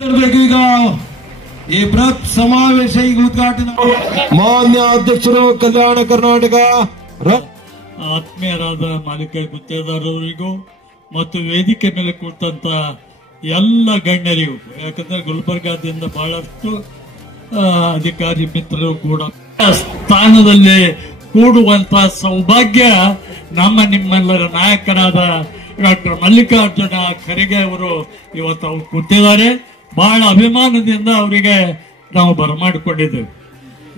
ಈಗ ಈ ಬೃಹತ್ ಸಮಾವೇಶ ಈಗ ಉದ್ಘಾಟನೆ ಮಾನ್ಯ ಅಧ್ಯಕ್ಷರು ಕಲ್ಯಾಣ ಕರ್ನಾಟಕ ಆತ್ಮೀಯರಾದ ಮಾಲೀಕ ಗುತ್ತೇದಾರರಿಗೂ ಮತ್ತು ವೇದಿಕೆ ಮೇಲೆ ಕೂತಂತ ಎಲ್ಲ ಗಣ್ಯರಿಗೂ, ಯಾಕಂದ್ರೆ ಗುಲ್ಬರ್ಗಾದಿಂದ ಬಹಳಷ್ಟು ಅಧಿಕಾರಿ ಮಿತ್ರರು ಕೂಡ ಸ್ಥಾನದಲ್ಲಿ ಕೂಡುವಂತ ಸೌಭಾಗ್ಯ ನಮ್ಮ ನಿಮ್ಮೆಲ್ಲರ ನಾಯಕರಾದ ಡಾಕ್ಟರ್ ಮಲ್ಲಿಕಾರ್ಜುನ ಖರ್ಗೆ ಅವರು ಇವತ್ತು ಕೂತಿದ್ದಾರೆ. ಬಹಳ ಅಭಿಮಾನದಿಂದ ಅವರಿಗೆ ನಾವು ಬರಮಾಡಿಕೊಂಡಿದ್ದೇವೆ.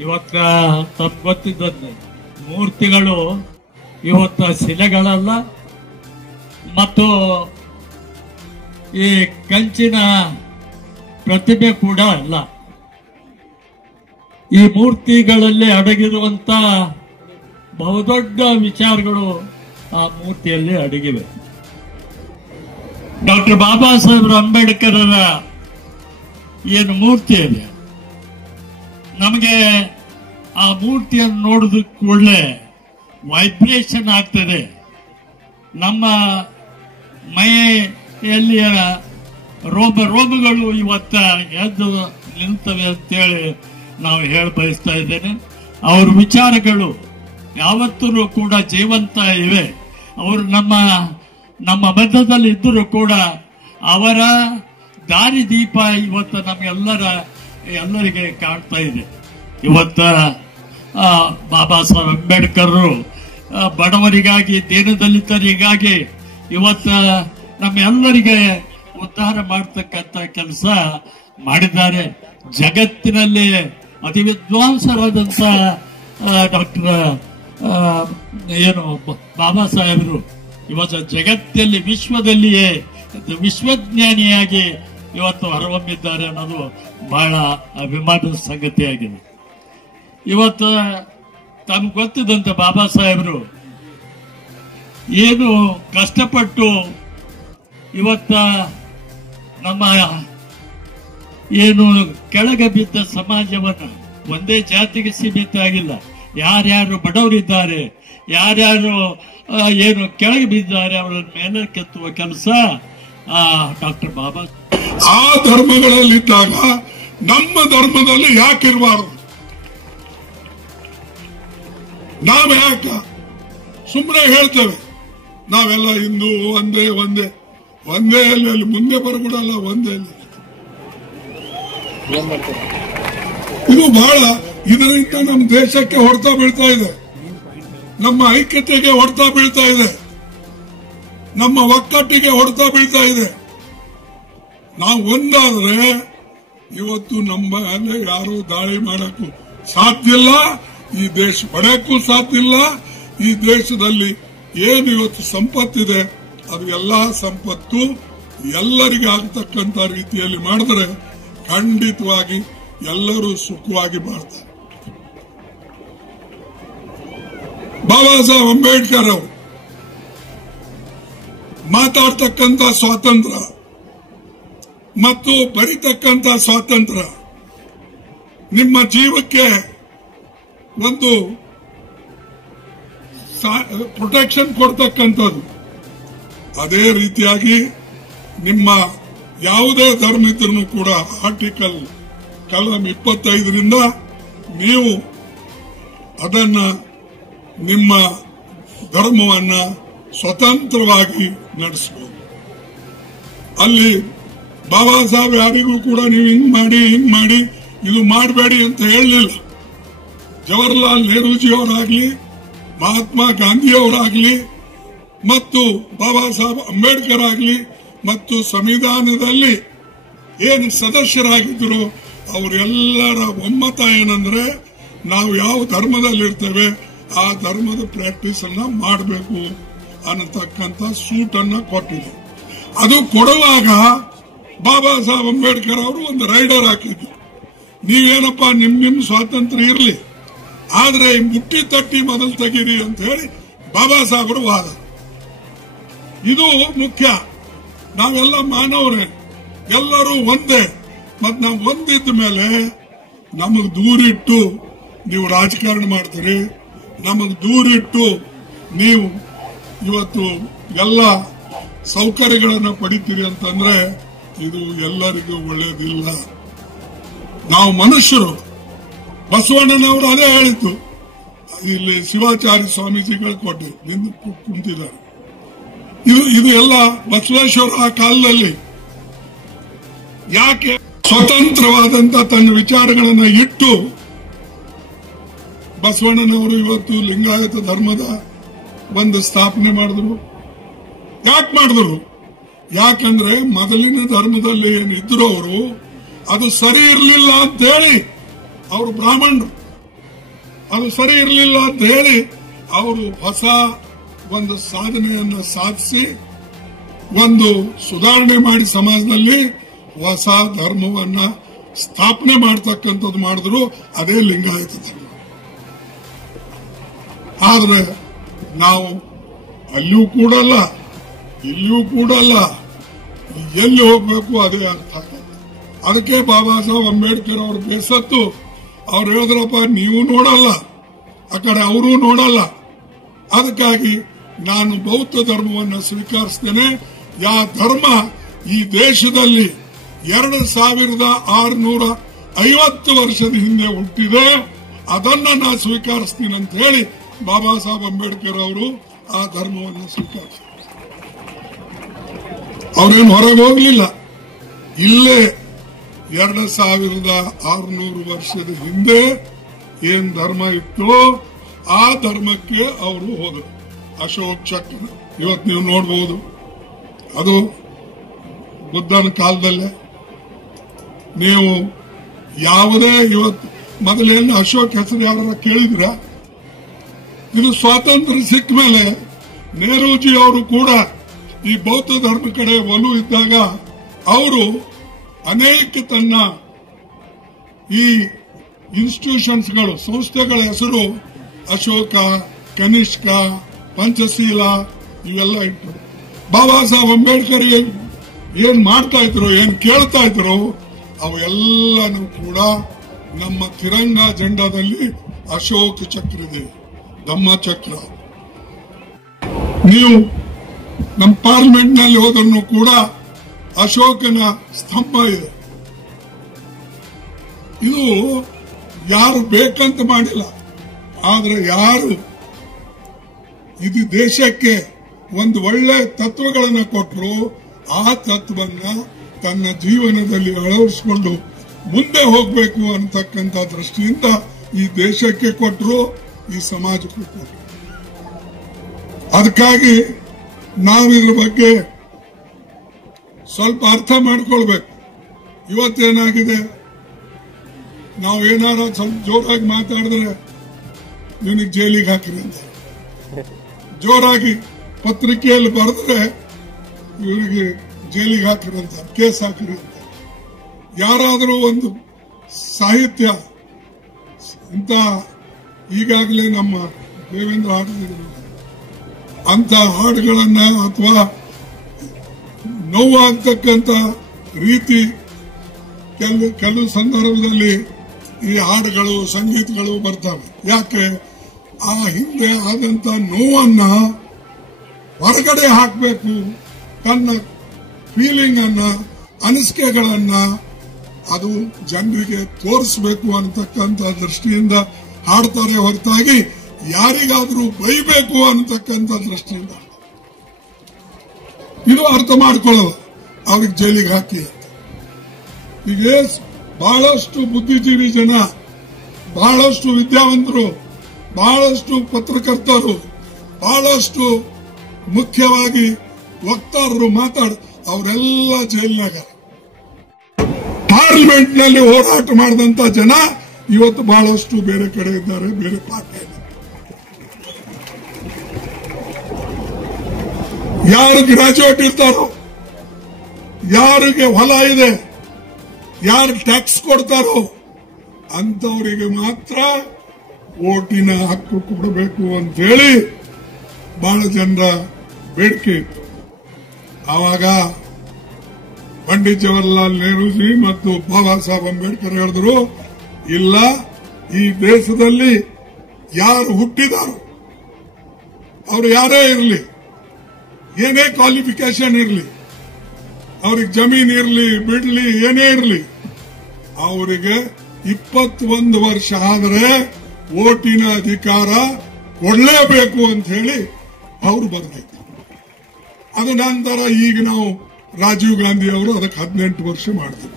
ಇವತ್ತ ತಪ್ಪು ಗೊತ್ತಿದ್ದಂತೆ ಮೂರ್ತಿಗಳು ಇವತ್ತು ಶಿಲೆಗಳಲ್ಲ ಮತ್ತು ಈ ಕಂಚಿನ ಪ್ರತಿಭೆ ಕೂಡ ಅಲ್ಲ. ಈ ಮೂರ್ತಿಗಳಲ್ಲಿ ಅಡಗಿರುವಂತ ಬಹುದೊಡ್ಡ ವಿಚಾರಗಳು ಆ ಮೂರ್ತಿಯಲ್ಲಿ ಅಡಗಿವೆ. ಡಾಕ್ಟರ್ ಬಾಬಾ ಸಾಹೇಬ್ ಅಂಬೇಡ್ಕರರ ಏನು ಮೂರ್ತಿ ಇದೆ, ನಮಗೆ ಆ ಮೂರ್ತಿಯನ್ನು ನೋಡಿದ ಕೂಡಲೇ ವೈಬ್ರೇಷನ್ ಆಗ್ತದೆ. ನಮ್ಮ ಮೈಯಲ್ಲಿಯ ರೋಮಗಳು ಇವತ್ತ ಎದ್ದು ನಿಲ್ತವೆ ಅಂತೇಳಿ ನಾವು ಹೇಳ ಬಯಸ್ತಾ ಇದ್ದೇನೆ. ಅವ್ರ ವಿಚಾರಗಳು ಯಾವತ್ತೂ ಕೂಡ ಜೀವಂತ ಇವೆ. ಅವರು ನಮ್ಮ ಮಧ್ಯದಲ್ಲಿ ಇದ್ದರೂ ಕೂಡ ಅವರ ದಾರಿದೀಪ ಇವತ್ತು ಎಲ್ಲರಿಗೆ ಕಾಣ್ತಾ ಇದೆ. ಇವತ್ತ ಬಾಬಾ ಸಾಹೇಬ್ ಅಂಬೇಡ್ಕರ್ ಬಡವರಿಗಾಗಿ, ದೀನದಲಿತರಿಗಾಗಿ ಇವತ್ತ ನಮ್ಮೆಲ್ಲರಿಗೆ ಉದ್ಧಾರ ಮಾಡತಕ್ಕಂತ ಕೆಲಸ ಮಾಡಿದ್ದಾರೆ. ಜಗತ್ತಿನಲ್ಲಿ ಅತಿ ವಿದ್ವಾಂಸರಾದಂತ ಡಾಕ್ಟರ್ ಬಾಬಾ ಸಾಹೇಬರು ಇವತ್ತು ಜಗತ್ತಲ್ಲಿ ವಿಶ್ವದಲ್ಲಿಯೇ ವಿಶ್ವಜ್ಞಾನಿಯಾಗಿ ಇವತ್ತು ಹೊರಹೊಮ್ಮಿದ್ದಾರೆ ಅನ್ನೋದು ಬಹಳ ಅಭಿಮಾನದ ಸಂಗತಿಯಾಗಿದೆ. ಇವತ್ತು ತಮ್ಗೆ ಗೊತ್ತಿದ್ದಂತೆ ಬಾಬಾ ಸಾಹೇಬರು ಏನು ಕಷ್ಟಪಟ್ಟು ಇವತ್ತ ನಮ್ಮ ಏನು ಕೆಳಗೆ ಬಿದ್ದ ಸಮಾಜವನ್ನು ಒಂದೇ ಜಾತಿಗೆ ಸೀಮಿತ ಆಗಿಲ್ಲ, ಯಾರ್ಯಾರು ಬಡವರಿದ್ದಾರೆ, ಯಾರ್ಯಾರು ಏನು ಕೆಳಗೆ ಬಿದ್ದಾರೆ ಅವರನ್ನ ಮೇಲೆ ಕೆತ್ತುವ ಕೆಲಸ ಡಾಕ್ಟರ್ ಬಾಬಾ. ಆ ಧರ್ಮಗಳಲ್ಲಿದ್ದಾಗ ನಮ್ಮ ಧರ್ಮದಲ್ಲಿ ಯಾಕಿರಬಾರದು? ನಾವು ಯಾಕ ಸುಮ್ಮನೆ ಹೇಳ್ತೇವೆ ನಾವೆಲ್ಲ ಹಿಂದೂ ಒಂದೇ ಒಂದೇ ಒಂದೇ ಅಲ್ಲಿ ಮುಂದೆ ಬರಬಿಡಲ್ಲ ಒಂದೇ. ಇದು ಬಹಳ ಇದರಿಂದ ನಮ್ಮ ದೇಶಕ್ಕೆ ಹೊಡೆತ ಬೀಳ್ತಾ ಇದೆ, ನಮ್ಮ ಐಕ್ಯತೆಗೆ ಹೊಡೆತ ಬೀಳ್ತಾ ಇದೆ, ನಮ್ಮ ಒಕ್ಕಟ್ಟಿಗೆ ಹೊಡೆತ ಬೀಳ್ತಾ ಇದೆ. ನಾವು ಒಂದಾದ್ರೆ ಇವತ್ತು ನಮ್ಮ ಮೇಲೆ ಯಾರು ದಾಳಿ ಮಾಡಕ್ಕೂ ಸಾಧ್ಯ ಇಲ್ಲ, ಈ ದೇಶ ಪಡೆಯಕ್ಕೂ ಸಾಧ್ಯ ಇಲ್ಲ. ಈ ದೇಶದಲ್ಲಿ ಏನು ಇವತ್ತು ಸಂಪತ್ತಿದೆ ಅದು ಎಲ್ಲಾ ಸಂಪತ್ತು ಎಲ್ಲರಿಗೆ ಆಗತಕ್ಕಂತ ರೀತಿಯಲ್ಲಿ ಮಾಡಿದ್ರೆ ಖಂಡಿತವಾಗಿ ಎಲ್ಲರೂ ಸುಖವಾಗಿ ಬಾಳ್ತಾರೆ. ಬಾಬಾ ಸಾಹೇಬ್ ಅಂಬೇಡ್ಕರ್ ಅವರು ಮಾತಾಡ್ತಕ್ಕಂಥ ಸ್ವಾತಂತ್ರ್ಯ ಮತ್ತು ಬರಿತಕ್ಕಂಥ ಸ್ವಾತಂತ್ರ್ಯ ನಿಮ್ಮ ಜೀವಕ್ಕೆ ಒಂದು ಪ್ರೊಟೆಕ್ಷನ್ ಕೊಡ್ತಕ್ಕಂಥದ್ದು. ಅದೇ ರೀತಿಯಾಗಿ ನಿಮ್ಮ ಯಾವುದೇ ಧರ್ಮ ಇದ್ರೂ ಕೂಡ ಆರ್ಟಿಕಲ್ ಕಲಂ 25ರಿಂದ ನೀವು ಅದನ್ನ ನಿಮ್ಮ ಧರ್ಮವನ್ನ ಸ್ವತಂತ್ರವಾಗಿ ನಡೆಸಬಹುದು. ಅಲ್ಲಿ ಬಾಬಾ ಸಾಹೇಬ್ ಯಾರಿಗೂ ಕೂಡ ನೀವು ಹಿಂಗ್ ಮಾಡಿ ಇದು ಮಾಡಬೇಡಿ ಅಂತ ಹೇಳಲಿಲ್ಲ. ಜವಾಹರ್ಲಾಲ್ ನೆಹರೂಜಿಯವರಾಗ್ಲಿ, ಮಹಾತ್ಮ ಗಾಂಧಿಯವರಾಗ್ಲಿ ಮತ್ತು ಬಾಬಾ ಸಾಹೇಬ್ ಅಂಬೇಡ್ಕರ್ ಆಗಲಿ ಮತ್ತು ಸಂವಿಧಾನದಲ್ಲಿ ಏನು ಸದಸ್ಯರಾಗಿದ್ರು ಅವರೆಲ್ಲರ ಒಮ್ಮತ ಏನಂದ್ರೆ ನಾವು ಯಾವ ಧರ್ಮದಲ್ಲಿರ್ತೇವೆ ಆ ಧರ್ಮದ ಪ್ರಾಕ್ಟೀಸ್ ಅನ್ನ ಮಾಡಬೇಕು ಅನ್ನತಕ್ಕಂಥ ಸೂಟನ್ನ ಕೊಟ್ಟಿದೆ. ಅದು ಕೊಡುವಾಗ ಬಾಬಾ ಸಾಹೇಬ್ ಅಂಬೇಡ್ಕರ್ ಅವರು ಒಂದು ರೈಡರ್ ಹಾಕಿದ್ರು, ನೀವೇನಪ್ಪ ನಿಮ್ ಸ್ವಾತಂತ್ರ್ಯ ಇರಲಿ, ಆದ್ರೆ ಮುಟ್ಟಿ ತಟ್ಟಿ ಮೊದಲು ತೆಗೀರಿ ಅಂತ ಹೇಳಿ ಬಾಬಾ ಸಾಹೇಬರು ವಾದ. ಇದು ಮುಖ್ಯ. ನಾವೆಲ್ಲ ಮಾನವರೇ, ಎಲ್ಲರೂ ಒಂದೇ. ಮತ್ ನಾವು ಒಂದಿದ್ದ ಮೇಲೆ ನಮಗ್ ದೂರಿಟ್ಟು ನೀವು ರಾಜಕಾರಣ ಮಾಡ್ತೀರಿ, ನಮಗ್ ದೂರಿಟ್ಟು ನೀವು ಇವತ್ತು ಎಲ್ಲ ಸೌಕರ್ಯಗಳನ್ನು ಪಡಿತೀರಿ ಅಂತಂದ್ರೆ ಇದು ಎಲ್ಲರಿಗೂ ಒಳ್ಳೇದಿಲ್ಲ. ನಾವು ಮನುಷ್ಯರು. ಬಸವಣ್ಣನವರು ಅದೇ ಹೇಳಿದ್ದು. ಇಲ್ಲಿ ಶಿವಾಚಾರ್ಯ ಸ್ವಾಮೀಜಿಗಳು ಕೊಟ್ಟೆ ನಿಂದು ಕುಂತಿದ್ದಾರೆ. ಇದು ಎಲ್ಲ ಬಸವೇಶ್ವರ ಆ ಕಾಲದಲ್ಲಿ ಯಾಕೆ ಸ್ವತಂತ್ರವಾದಂತ ತನ್ನ ವಿಚಾರಗಳನ್ನು ಇಟ್ಟು ಬಸವಣ್ಣನವರು ಇವತ್ತು ಲಿಂಗಾಯತ ಧರ್ಮದ ಒಂದು ಸ್ಥಾಪನೆ ಮಾಡಿದ್ರು. ಯಾಕೆ ಮಾಡಿದ್ರು? ಯಾಕಂದ್ರೆ ಮೊದಲಿನ ಧರ್ಮದಲ್ಲಿ ಏನಿದ್ರು ಅವರು ಅದು ಸರಿ ಇರಲಿಲ್ಲ ಅಂತ ಹೇಳಿ, ಅವರು ಬ್ರಾಹ್ಮಣರು, ಅದು ಸರಿ ಇರಲಿಲ್ಲ ಅಂತ ಹೇಳಿ ಅವರು ಹೊಸ ಒಂದು ಸಾಧನೆಯನ್ನು ಸಾಧಿಸಿ ಒಂದು ಸುಧಾರಣೆ ಮಾಡಿ ಸಮಾಜದಲ್ಲಿ ಹೊಸ ಧರ್ಮವನ್ನ ಸ್ಥಾಪನೆ ಮಾಡತಕ್ಕಂಥದ್ದು ಮಾಡಿದ್ರು. ಅದೇ ಲಿಂಗಾಯತ ಧರ್ಮ. ಆದ್ರೆ ನಾವು ಅಲ್ಲಿಯೂ ಕೂಡಲ್ಲ, ಇಲ್ಲಿಯೂ ಕೂಡಲ್ಲ, ಎಲ್ಲಿ ಹೋಗ್ಬೇಕು ಅದೇ ಅರ್ಥ ಆಗಲ್ಲ. ಅದಕ್ಕೆ ಬಾಬಾ ಸಾಹೇಬ್ ಅಂಬೇಡ್ಕರ್ ಅವರು ಬೇಸತ್ತು ಅವ್ರು ಹೇಳಿದ್ರಪ್ಪ, ನೀವು ನೋಡಲ್ಲ, ಆ ಕಡೆ ಅವರೂ ನೋಡಲ್ಲ. ಅದಕ್ಕಾಗಿ ನಾನು ಬೌದ್ಧ ಧರ್ಮವನ್ನು ಸ್ವೀಕರಿಸ್ತೇನೆ. ಯಾವ ಧರ್ಮ ಈ ದೇಶದಲ್ಲಿ 2650 ವರ್ಷದ ಹಿಂದೆ ಹುಟ್ಟಿದೆ ಅದನ್ನ ನಾ ಸ್ವೀಕರಿಸ್ತೀನಿ ಅಂತ ಹೇಳಿ ಬಾಬಾ ಸಾಹೇಬ್ ಅಂಬೇಡ್ಕರ್ ಅವರು ಆ ಧರ್ಮವನ್ನು ಸ್ವೀಕರಿಸಿದರು. ಅವ್ರೇನು ಹೊರಗೆ ಹೋಗ್ಲಿಲ್ಲ. ಇಲ್ಲೇ 2600 ವರ್ಷದ ಹಿಂದೆ ಏನ್ ಧರ್ಮ ಇತ್ತು ಆ ಧರ್ಮಕ್ಕೆ ಅವರು ಹೋದರು. ಅಶೋಕ್ ಚಕ್ರ ಇವತ್ತು ನೀವು ನೋಡಬಹುದು, ಅದು ಬುದ್ಧನ ಕಾಲದಲ್ಲೇ. ನೀವು ಯಾವುದೇ ಇವತ್ತು ಮೊದಲೇನು ಅಶೋಕ್ ಹೆಸರು ಯಾರ ಕೇಳಿದ್ರ? ಇದು ಸ್ವಾತಂತ್ರ್ಯ ಸಿಕ್ಕ ಮೇಲೆ ನೆಹರೂಜಿ ಅವರು ಕೂಡ ಈ ಬೌದ್ಧ ಧರ್ಮ ಕಡೆ ಒಲವು ಇದ್ದಾಗ ಅವರು ಅನೇಕ ತನ್ನ ಈ ಇನ್ಸ್ಟಿಟ್ಯೂಷನ್ಸ್ಗಳು, ಸಂಸ್ಥೆಗಳ ಹೆಸರು ಅಶೋಕ, ಕನಿಷ್ಕ, ಪಂಚಶೀಲ ಇವೆಲ್ಲ ಇಟ್ಟು ಬಾಬಾ ಸಾಹೇಬ್ ಅಂಬೇಡ್ಕರ್ ಏನ್ ಮಾಡ್ತಾ ಇದ್ರು, ಏನ್ ಕೇಳ್ತಾ ಇದ್ರು, ಅವೆಲ್ಲನೂ ಕೂಡ ನಮ್ಮ ತಿರಂಗ ಜೆಂಡಾದಲ್ಲಿ ಅಶೋಕ ಚಕ್ರ ಇದೆ, ಧಮ್ಮ ಚಕ್ರ. ನೀವು ನಮ್ಮ ಪಾರ್ಲಿಮೆಂಟ್ ನಲ್ಲಿ ಹೋದ್ರೂ ಕೂಡ ಅಶೋಕನ ಸ್ತಂಭ ಇದೆ. ಇದು ಯಾರು ಬೇಕಂತ ಮಾಡಿಲ್ಲ, ಆದ್ರೆ ಯಾರು ಇದು ದೇಶಕ್ಕೆ ಒಂದು ಒಳ್ಳೆ ತತ್ವಗಳನ್ನು ಕೊಟ್ಟರು ಆ ತತ್ವನ್ನ ತನ್ನ ಜೀವನದಲ್ಲಿ ಅಳವಡಿಸಿಕೊಂಡು ಮುಂದೆ ಹೋಗಬೇಕು ಅನ್ನತಕ್ಕಂಥ ದೃಷ್ಟಿಯಿಂದ ಈ ದೇಶಕ್ಕೆ ಕೊಟ್ಟರು, ಈ ಸಮಾಜಕ್ಕೂ ಕೊಟ್ಟರು. ಅದಕ್ಕಾಗಿ ನಾವಿದ್ರ ಬಗ್ಗೆ ಸ್ವಲ್ಪ ಅರ್ಥ ಮಾಡ್ಕೊಳ್ಬೇಕು. ಇವತ್ತೇನಾಗಿದೆ, ನಾವು ಏನಾರ ಸ್ವಲ್ಪ ಜೋರಾಗಿ ಮಾತಾಡಿದ್ರೆ ಇವನಿಗೆ ಜೈಲಿಗೆ ಹಾಕಿರಿ ಅಂತ, ಜೋರಾಗಿ ಪತ್ರಿಕೆಯಲ್ಲಿ ಬರೆದ್ರೆ ಇವರಿಗೆ ಜೈಲಿಗೆ ಹಾಕಿರಿ ಅಂತ, ಕೇಸ್ ಹಾಕಿರಿ ಅಂತ. ಯಾರಾದರೂ ಒಂದು ಸಾಹಿತ್ಯ ಇಂಥ ಈಗಾಗಲೇ ನಮ್ಮ ದೇವೇಂದ್ರ ಹಾಡಿದ್ರು ಅಂತ ಹಾಡುಗಳನ್ನ ಅಥವಾ ನೋವಾಗ್ತಕ್ಕಂಥ ರೀತಿ ಕೆಲವು ಸಂದರ್ಭದಲ್ಲಿ ಈ ಹಾಡುಗಳು, ಸಂಗೀತಗಳು ಬರ್ತವೆ. ಯಾಕೆ? ಆ ಹಿಂದೆ ಆದಂತ ನೋವನ್ನ ಹೊರಗಡೆ ಹಾಕಬೇಕು, ತನ್ನ ಫೀಲಿಂಗ್ ಅನ್ನ, ಅನಿಸಿಕೆಗಳನ್ನ ಅದು ಜನರಿಗೆ ತೋರಿಸಬೇಕು ಅನ್ನತಕ್ಕಂಥ ದೃಷ್ಟಿಯಿಂದ ಹಾಡ್ತಾರೆ ಹೊರತಾಗಿ ಯಾರಿಗಾದ್ರೂ ಬೈಬೇಕು ಅನ್ನತಕ್ಕಂಥ ದೃಷ್ಟಿಯಿಂದ ಇದು ಅರ್ಥ ಮಾಡ್ಕೊಳ್ಳಲ್ಲ. ಅವ್ರಿಗೆ ಜೈಲಿಗೆ ಹಾಕಿ ಅಂತ. ಈಗ ಬಹಳಷ್ಟು ಬುದ್ಧಿಜೀವಿ ಜನ, ಬಹಳಷ್ಟು ವಿದ್ಯಾವಂತರು, ಬಹಳಷ್ಟು ಪತ್ರಕರ್ತರು, ಬಹಳಷ್ಟು ಮುಖ್ಯವಾಗಿ ವಕ್ತಾರರು ಅವರೆಲ್ಲ ಜೈಲಿನಾಗ. ಪಾರ್ಲಿಮೆಂಟ್ ನಲ್ಲಿ ಹೋರಾಟ ಮಾಡಿದಂತ ಜನ ಇವತ್ತು ಬಹಳಷ್ಟು ಬೇರೆ ಕಡೆ ಇದ್ದಾರೆ, ಬೇರೆ ಪಾರ್ಟಿ ಇದ್ದಾರೆ. ಯಾರು ಗ್ರಾಜುಯೇಟ್ ಇರ್ತಾರೋ, ಯಾರಿಗೆ ಹೊಲ ಇದೆ, ಯಾರು ಟ್ಯಾಕ್ಸ್ ಕೊಡ್ತಾರೋ ಅಂತವರಿಗೆ ಮಾತ್ರ ವೋಟಿನ ಹಕ್ಕು ಕೊಡಬೇಕು ಅಂತ ಹೇಳಿ ಬಹಳ ಜನರ ಬೇಡಿಕೆ ಇತ್ತು. ಆವಾಗ ಪಂಡಿತ್ ಜವಾಹರ್ಲಾಲ್ ನೆಹರೂಜಿ ಮತ್ತು ಬಾಬಾ ಸಾಹೇಬ್ ಅಂಬೇಡ್ಕರ್ ಹೇಳಿದ್ರು, ಇಲ್ಲ, ಈ ದೇಶದಲ್ಲಿ ಯಾರು ಹುಟ್ಟಿದಾರೋ ಅವರು ಯಾರೇ ಇರಲಿ, ಏನೇ ಕ್ವಾಲಿಫಿಕೇಶನ್ ಇರಲಿ, ಅವ್ರಿಗೆ ಜಮೀನ್ ಇರ್ಲಿ ಬಿಡ್ಲಿ ಏನೇ ಇರ್ಲಿ, ಅವರಿಗೆ 21 ವರ್ಷ ಆದರೆ ವೋಟಿನ ಅಧಿಕಾರ ಕೊಡಲೇಬೇಕು ಅಂತ ಹೇಳಿ ಅವರು ಬರಬೇಕು. ಅದು ನಂತರ ಈಗ ನಾವು ರಾಜೀವ್ ಗಾಂಧಿ ಅವರು ಅದಕ್ಕೆ 18 ವರ್ಷ ಮಾಡಿದ್ರು.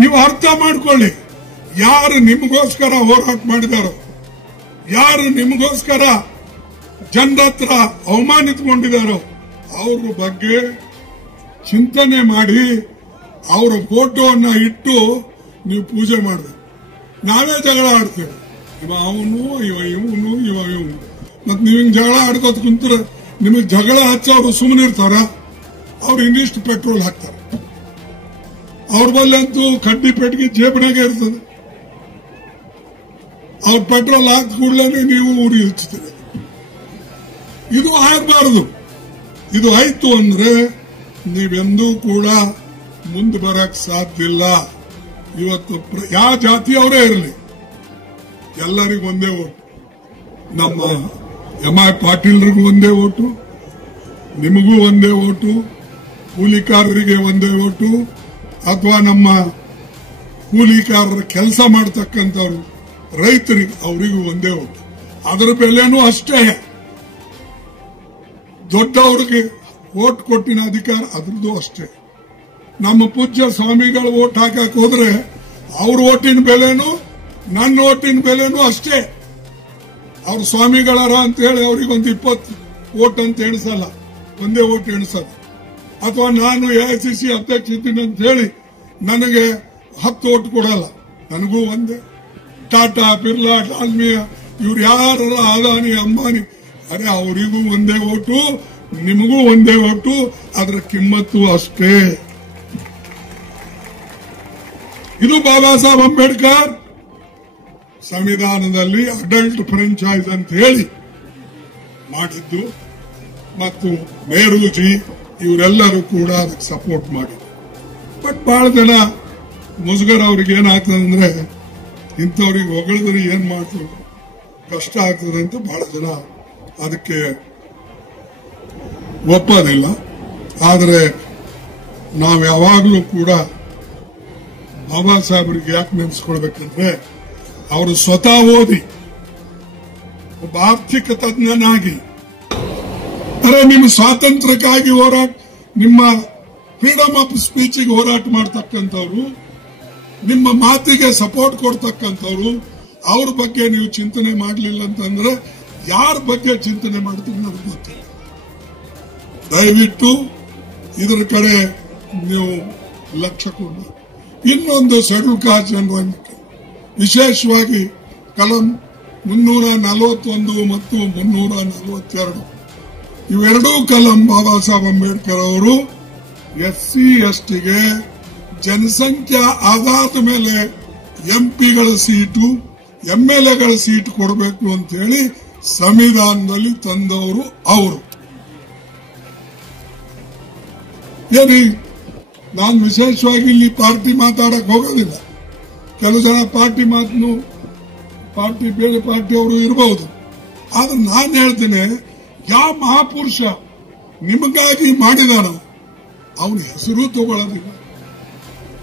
ನೀವು ಅರ್ಥ ಮಾಡ್ಕೊಳ್ಳಿ, ಯಾರು ನಿಮಗೋಸ್ಕರ ಹೋರಾಟ ಮಾಡಿದಾರೋ, ಯಾರು ನಿಮಗೋಸ್ಕರ ಜನರ ಹತ್ರ ಅವಮಾನಿತಗೊಂಡಿದ್ದಾರೋ ಅವ್ರ ಬಗ್ಗೆ ಚಿಂತನೆ ಮಾಡಿ ಅವರ ಫೋಟೋವನ್ನ ಇಟ್ಟು ನೀವು ಪೂಜೆ ಮಾಡಬೇಕು. ನಾವೇ ಜಗಳ ಆಡ್ತೇವೆ, ಇವ ಅವನು ಇವ ಇವನು ಇವ ಇವನು. ಮತ್ ನೀವ್ ಹಿಂಗ್ ಜಗಳ ಆಡ್ಕೋತ ಕುಂತ್ರೆ ನಿಮಗ್ ಜಗಳ ಹಚ್ಚೋರು ಸುಮ್ಮನೆ ಇರ್ತಾರ? ಅವ್ರು ಇನ್ನಿಷ್ಟು ಪೆಟ್ರೋಲ್ ಹಾಕ್ತಾರೆ. ಅವ್ರ ಬಲ್ಲಂತೂ ಕಡ್ಡಿ ಪೆಟ್ಟಿಗೆ ಜೇಬನಾಗೆ ಇರ್ತದೆ. ಅವ್ರ ಪೆಟ್ರೋಲ್ ಹಾಕಿ ಕೂಡಲೇ ನೀವು ಉರಿ ಹಚ್ತೀರಿ. ಇದು ಆಗಬಾರದು. ಇದು ಆಯ್ತು ಅಂದ್ರೆ ನೀವೆಂದೂ ಕೂಡ ಮುಂದೆ ಬರಕ್ ಸಾಧ್ಯ ಇಲ್ಲ. ಇವತ್ತು ಯಾವ ಜಾತಿಯವರೇ ಇರಲಿ, ಎಲ್ಲರಿಗೂ ಒಂದೇ ಓಟು. ನಮ್ಮ ಎಂ.ಐ. ಪಾಟೀಲ್ರಿಗೂ ಒಂದೇ ಓಟು, ನಿಮಗೂ ಒಂದೇ ಓಟು, ಕೂಲಿಕಾರರಿಗೆ ಒಂದೇ ಓಟು, ಅಥವಾ ನಮ್ಮ ಕೂಲಿಕಾರರ ಕೆಲಸ ಮಾಡತಕ್ಕಂಥವ್ರು ರೈತರಿಗೆ ಅವರಿಗೂ ಒಂದೇ ಓಟು. ಅದರ ಬೆಲೆನೂ ಅಷ್ಟೇ. ದೊಡ್ಡವ್ರಿಗೆ ಓಟ್ ಕೊಟ್ಟಿನ ಅಧಿಕಾರ ಅದ್ರದ್ದು ಅಷ್ಟೇ. ನಮ್ಮ ಪೂಜ್ಯ ಸ್ವಾಮಿಗಳು ಓಟ್ ಹಾಕಕ್ ಹೋದ್ರೆ ಅವ್ರ ಓಟಿನ ಬೆಲೆನೂ ನನ್ನ ಓಟಿನ ಬೆಲೆನೂ ಅಷ್ಟೇ. ಅವ್ರ ಸ್ವಾಮಿಗಳಾರ ಅಂತ ಹೇಳಿ ಅವ್ರಿಗೊಂದು 20 ಓಟ್ ಅಂತ ಎಣಿಸಲ್ಲ, ಒಂದೇ ಓಟ್ ಎಣಿಸಲ್ಲ. ಅಥವಾ ನಾನು AICC ಅಧ್ಯಕ್ಷ ಇದ್ದೀನಿ ಅಂತ ಹೇಳಿ ನನಗೆ 10 ಓಟ್ ಕೊಡಲ್ಲ, ನನಗೂ ಒಂದೇ. ಟಾಟಾ, ಬಿರ್ಲಾ, ಡಾಲ್ಮಿಯಾ ಇವ್ರು ಯಾರ ಅದಾನಿ, ಅಂಬಾನಿ, ಅರೆ ಅವರಿಗೂ ಒಂದೇ ಓಟು, ನಿಮಗೂ ಒಂದೇ ಓಟು. ಅದರ ಕಿಮ್ಮತ್ತು ಅಷ್ಟೇ. ಇದು ಬಾಬಾ ಸಾಹೇಬ್ ಅಂಬೇಡ್ಕರ್ ಸಂವಿಧಾನದಲ್ಲಿ ಅಡಲ್ಟ್ ಫ್ರಾಂಚೈಸ್ ಅಂತ ಹೇಳಿ ಮಾಡಿದ್ದು, ಮತ್ತು ನೆಹರೂಜಿ ಇವರೆಲ್ಲರೂ ಕೂಡ ಅದಕ್ಕೆ ಸಪೋರ್ಟ್ ಮಾಡಿದ್ರು. ಬಟ್ ಬಹಳ ಜನ ಮುಜುಗರ ಅವ್ರಿಗೆ ಏನಾಗ್ತದಂದ್ರೆ ಇಂಥವ್ರಿಗೆ ಹೊಗಳಿದ್ರೆ ಏನ್ ಮಾಡ್ತಾರೆ, ಕಷ್ಟ ಆಗ್ತದೆ ಅಂತ ಬಹಳ ಜನ ಅದಕ್ಕೆ ಒಪ್ಪೋದಿಲ್ಲ. ಆದರೆ ನಾವು ಯಾವಾಗಲೂ ಕೂಡ ಬಾಬಾ ಸಾಹೇಬರಿಗೆ ಯಾಕೆ ನೆನೆಸ್ಕೊಳ್ಬೇಕಂದ್ರೆ ಅವರು ಸ್ವತಃ ಓದಿ ಒಬ್ಬ ಆರ್ಥಿಕ ತಜ್ಞನಾಗಿ, ಅರೆ ನಿಮ್ಮ ಸ್ವಾತಂತ್ರ್ಯಕ್ಕಾಗಿ ಹೋರಾಟ, ನಿಮ್ಮ ಫ್ರೀಡಮ್ ಆಫ್ ಸ್ಪೀಚಿಗೆ ಹೋರಾಟ ಮಾಡ್ತಕ್ಕಂಥವ್ರು, ನಿಮ್ಮ ಮಾತಿಗೆ ಸಪೋರ್ಟ್ ಕೊಡ್ತಕ್ಕಂಥವ್ರು, ಅವ್ರ ಬಗ್ಗೆ ನೀವು ಚಿಂತನೆ ಮಾಡಲಿಲ್ಲ ಅಂತಂದ್ರೆ ಯಾರ ಬಗ್ಗೆ ಚಿಂತನೆ ಮಾಡ್ತೀರಿ ನನಗೆ ಗೊತ್ತಿಲ್ಲ. ದಯವಿಟ್ಟು ಇದರ ಕಡೆ ನೀವು ಲಕ್ಷ್ಯ ಕೊಡಬೇಕು. ಇನ್ನೊಂದು ಶೆಡ್ಯೂಲ್ ಕಾಸ್ಟ್ ಜನರಂಗಕ್ಕೆ ವಿಶೇಷವಾಗಿ ಕಲಂ 341 ಮತ್ತು 342 ಇವೆರಡೂ ಕಲಂ ಬಾಬಾ ಸಾಹೇಬ್ ಅಂಬೇಡ್ಕರ್ ಅವರು SC STಗೆ ಜನಸಂಖ್ಯಾ ಆಧಾರದ ಮೇಲೆ ಎಂಪಿಗಳ ಸೀಟು, MLAಗಳ ಸೀಟು ಕೊಡಬೇಕು ಅಂತ ಹೇಳಿ ಸಂವಿಧಾನದಲ್ಲಿ ತಂದವರು ಅವರು. ಏನಿ ನಾನು ವಿಶೇಷವಾಗಿ ಇಲ್ಲಿ ಪಾರ್ಟಿ ಮಾತಾಡಕ್ ಹೋಗೋದಿಲ್ಲ. ಕೆಲವು ಜನ ಪಾರ್ಟಿ ಮಾತನ್ನು ಬೇರೆ ಪಾರ್ಟಿಯವರು ಇರಬಹುದು. ಆದ್ರೆ ನಾನು ಹೇಳ್ತೇನೆ, ಯಾವ ಮಹಾಪುರುಷ ನಿಮಗಾಗಿ ಮಾಡಿದಾನೋ ಅವನ ಹೆಸರು ತಗೊಳ್ಳೋದಿಲ್ಲ,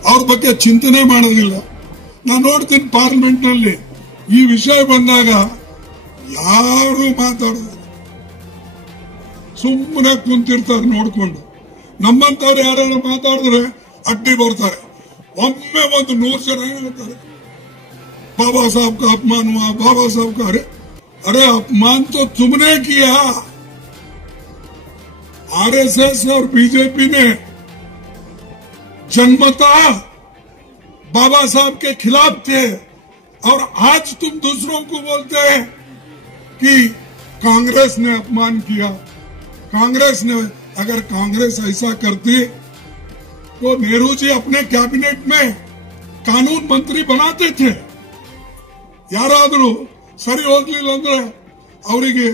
ಅವ್ರ ಬಗ್ಗೆ ಚಿಂತನೆ ಮಾಡೋದಿಲ್ಲ. ನಾನು ನೋಡ್ತೀನಿ ಪಾರ್ಲಿಮೆಂಟ್ ನಲ್ಲಿ ಈ ವಿಷಯ ಬಂದಾಗ ಯಾರು ಮಾತಾಡೋದಿಲ್ಲ, ಸುಮ್ಮನೆ ಕುಂತಿರ್ತಾರೆ ನೋಡ್ಕೊಂಡು. ನಮ್ಮಂತವ್ರು ಯಾರು ಮಾತಾಡಿದ್ರೆ ಅಡ್ಡಿ ಬರ್ತಾರೆ. ಒಮ್ಮೆ 100 ಜನ ಹೇಳ್ತಾರೆ बाबा साहब का अपमान हुआ, बाबा साहब का। अरे अपमान तो तुमने किया। आरएसएस और बीजेपी ने जन्मता बाबा साहब के खिलाफ थे, और आज तुम दूसरों को बोलते हैं कि कांग्रेस ने अपमान किया। कांग्रेस ने, अगर कांग्रेस ऐसा करती तो नेहरू जी अपने कैबिनेट में कानून मंत्री बनाते थे। ಯಾರಾದರೂ ಸರಿ ಹೋಗ್ಲಿಲ್ಲ ಅಂದ್ರೆ ಅವರಿಗೆ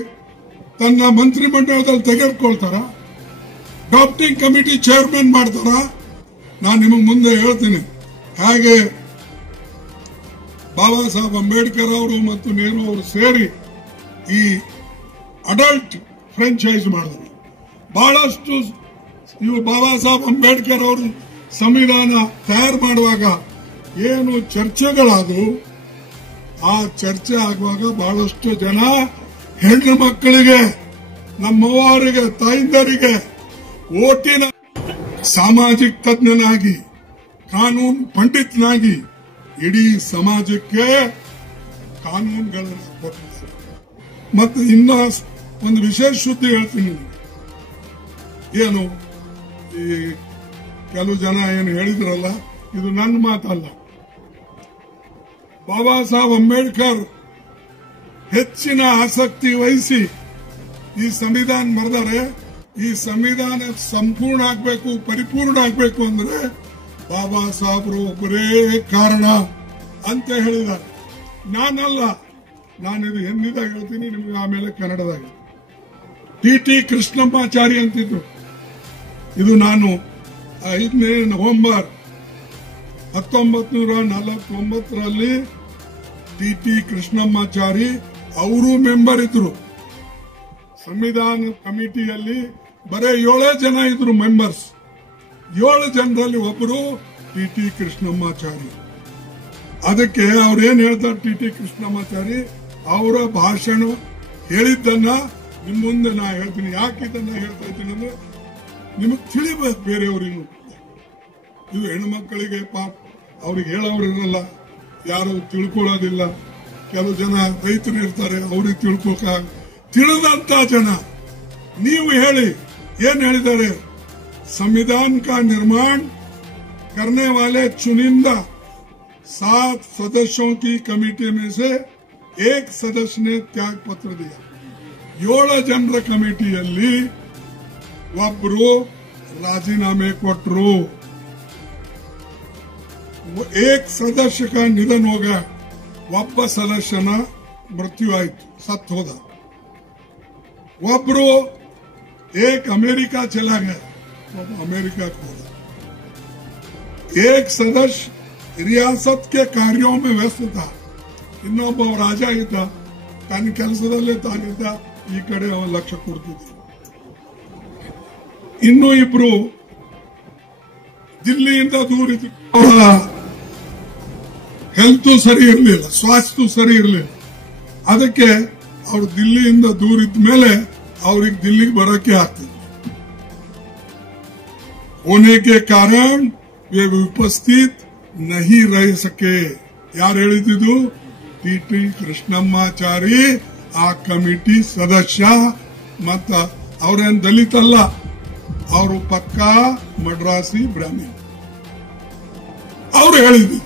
ತನ್ನ ಮಂತ್ರಿ ಮಂಡಲದಲ್ಲಿ ತೆಗೆದುಕೊಳ್ತಾರ, ಡ್ರಾಫ್ಟಿಂಗ್ ಕಮಿಟಿ ಚೇರ್ಮನ್ ಮಾಡ್ತಾರ. ನಾನು ನಿಮಗೆ ಮುಂದೆ ಹೇಳ್ತೀನಿ. ಹಾಗೆ ಬಾಬಾ ಸಾಹೇಬ್ ಅಂಬೇಡ್ಕರ್ ಅವರು ಮತ್ತು ನೆಹರು ಅವರು ಸೇರಿ ಈ ಅಡಲ್ಟ್ ಫ್ರಾಂಚೈಸ್ ಮಾಡಿದ್ರು. ಬಹಳಷ್ಟು ಇವು ಬಾಬಾ ಸಾಹೇಬ್ ಅಂಬೇಡ್ಕರ್ ಅವರು ಸಂವಿಧಾನ ತಯಾರು ಮಾಡುವಾಗ ಏನು ಚರ್ಚೆಗಳಾದವು, ಆ ಚರ್ಚೆ ಆಗುವಾಗ ಬಹಳಷ್ಟು ಜನ ಹೆಣ್ಣು ಮಕ್ಕಳಿಗೆ, ನಮ್ಮವರಿಗೆ, ತಾಯಿಂದರಿಗೆ ಓಟಿನ ಸಾಮಾಜಿಕ ತಜ್ಞನಾಗಿ, ಕಾನೂನು ಪಂಡಿತನಾಗಿ ಇಡೀ ಸಮಾಜಕ್ಕೆ ಕಾನೂನುಗಳನ್ನು ಕೊಟ್ಟಿದ್ದಾರೆ. ಮತ್ತು ಇನ್ನ ಒಂದು ವಿಶೇಷ ಸುದ್ದಿ ಹೇಳ್ತೀನಿ. ಏನು ಈ ಕೆಲವು ಜನ ಏನು ಹೇಳಿದ್ರಲ್ಲ, ಇದು ನನ್ನ ಮಾತಲ್ಲ. ಬಾಬಾ ಸಾಹೇಬ್ ಅಂಬೇಡ್ಕರ್ ಹೆಚ್ಚಿನ ಆಸಕ್ತಿ ವಹಿಸಿ ಈ ಸಂವಿಧಾನ ಬರೆದರೆ, ಈ ಸಂವಿಧಾನ ಸಂಪೂರ್ಣ ಆಗಬೇಕು, ಪರಿಪೂರ್ಣ ಆಗಬೇಕು ಅಂದ್ರೆ ಬಾಬಾ ಸಾಹೇಬರು ಒಬ್ಬರೇ ಕಾರಣ ಅಂತ ಹೇಳಿದ್ದಾರೆ. ನಾನಲ್ಲ, ನಾನಿದು ಹಿಂದಿದಾಗ ಹೇಳ್ತೀನಿ, ನಿಮಗೆ ಆಮೇಲೆ ಕನ್ನಡದಾಗ. ಟಿ ಕೃಷ್ಣಮ್ಮಾಚಾರಿ ಅಂತಿದ್ರು. ಇದು ನಾನು 5ನೇ ನವೆಂಬರ್ 1949ರಲ್ಲಿ ಟಿ ಕೃಷ್ಣಮ್ಮಾಚಾರಿ ಅವರು ಮೆಂಬರ್ ಇದ್ರು. ಸಂವಿಧಾನ ಕಮಿಟಿಯಲ್ಲಿ ಬರೇ 7 ಜನ ಇದ್ರು ಮೆಂಬರ್ಸ್. 7 ಜನರಲ್ಲಿ ಒಬ್ಬರು ಟಿ ಕೃಷ್ಣಮ್ಮಾಚಾರಿ. ಅದಕ್ಕೆ ಅವ್ರೇನ್ ಹೇಳ್ತಾರೆ, ಟಿ ಕೃಷ್ಣಮ್ಮಾಚಾರಿ ಅವರ ಭಾಷಣ ಹೇಳಿದ್ದನ್ನ ನಿಮ್ ಮುಂದೆ ನಾ ಹೇಳ್ತೀನಿ. ಯಾಕೆ ಇದನ್ನ ಹೇಳ್ತಾ ಇದ್ದೀನಿ ಅಂದ್ರೆ ನಿಮಗ್ ತಿಳಿಬೇಕು ಬೇರೆಯವ್ರಿಗೂ. ಇದು ಹೆಣ್ಮಕ್ಕಳಿಗೆ ಪಾಪ ಅವ್ರಿಗೆ ಹೇಳೋರು ಇರಲ್ಲ, ಯಾರು ತಿಳ್ಕೊಳ್ಳೋದಿಲ್ಲ. ಕೆಲವು ಜನ ರೈತರು ಇರ್ತಾರೆ, ಅವ್ರಿಗೆ ತಿಳಿದಂತ ಜನ ನೀವು ಹೇಳಿ. ಏನ್ ಹೇಳಿದ್ದಾರೆ? संविधान का निर्माण करने वाले चुनिंदा 7 सदस्यों की कमेटी में से एक सदस्य ने त्याग पत्र दिया. 7 ಜನರ ಕಮಿಟಿಯಲ್ಲಿ ಒಬ್ಬರು ರಾಜೀನಾಮೆ ಕೊಟ್ಟರು. एक सदस्य का निधन हो गया. ಒಬ್ಬ ಸದಸ್ಯನ ಮೃತ್ಯು ಆಯಿತು, ಸತ್ತು ಹೋದ. ಒಬ್ಬರು एक अमेरिका चला गया, अमेरिका को होगा. एक सदस्य रियासत के कार्यों में व्यस्त था. ಇನ್ನೊಬ್ಬ ರಾಜ ಇದ್ದ, ತನ್ನ ಕೆಲಸದಲ್ಲೇ ತಾನಿದ್ದ, ಈ ಕಡೆ ಅವ ಲಕ್ಷ್ಯ ಕೊಡ್ತಿದ್ದ. ಇನ್ನೂ ಇಬ್ರು ದಿಲ್ಲಿಯಿಂದ ದೂರ ಇದ್ರು. ಅವರ ಹೆಲ್ತ್ ಸರಿ ಇರಲಿಲ್ಲ, ಸ್ವಾಸ್ಥ್ಯ ಸರಿ ಇರಲಿಲ್ಲ. ಅದಕ್ಕೆ ಅವರು ದಿಲ್ಲಿಯಿಂದ ದೂರ ಇದ್ದ ಮೇಲೆ ಅವ್ರಿಗೆ ದಿಲ್ಲಿಗೆ ಬರೋಕೆ ಆಗ್ತದೆ. होने के कारण वे उपस्थित नहीं रह सके. ಯಾರು ಹೇಳಿದ್ದು? ಟಿ ಕೃಷ್ಣಮ್ಮಾಚಾರಿ ಆ ಕಮಿಟಿ ಸದಸ್ಯ. ಮತ್ತ ಅವ್ರೇನ್ ದಲಿತ ಅಲ್ಲ, ಅವರು ಪಕ್ಕಾ ಮಡ್ರಾಸಿ ಬ್ರಾಹ್ಮಣ. ಅವ್ರು ಹೇಳಿದ್ದು.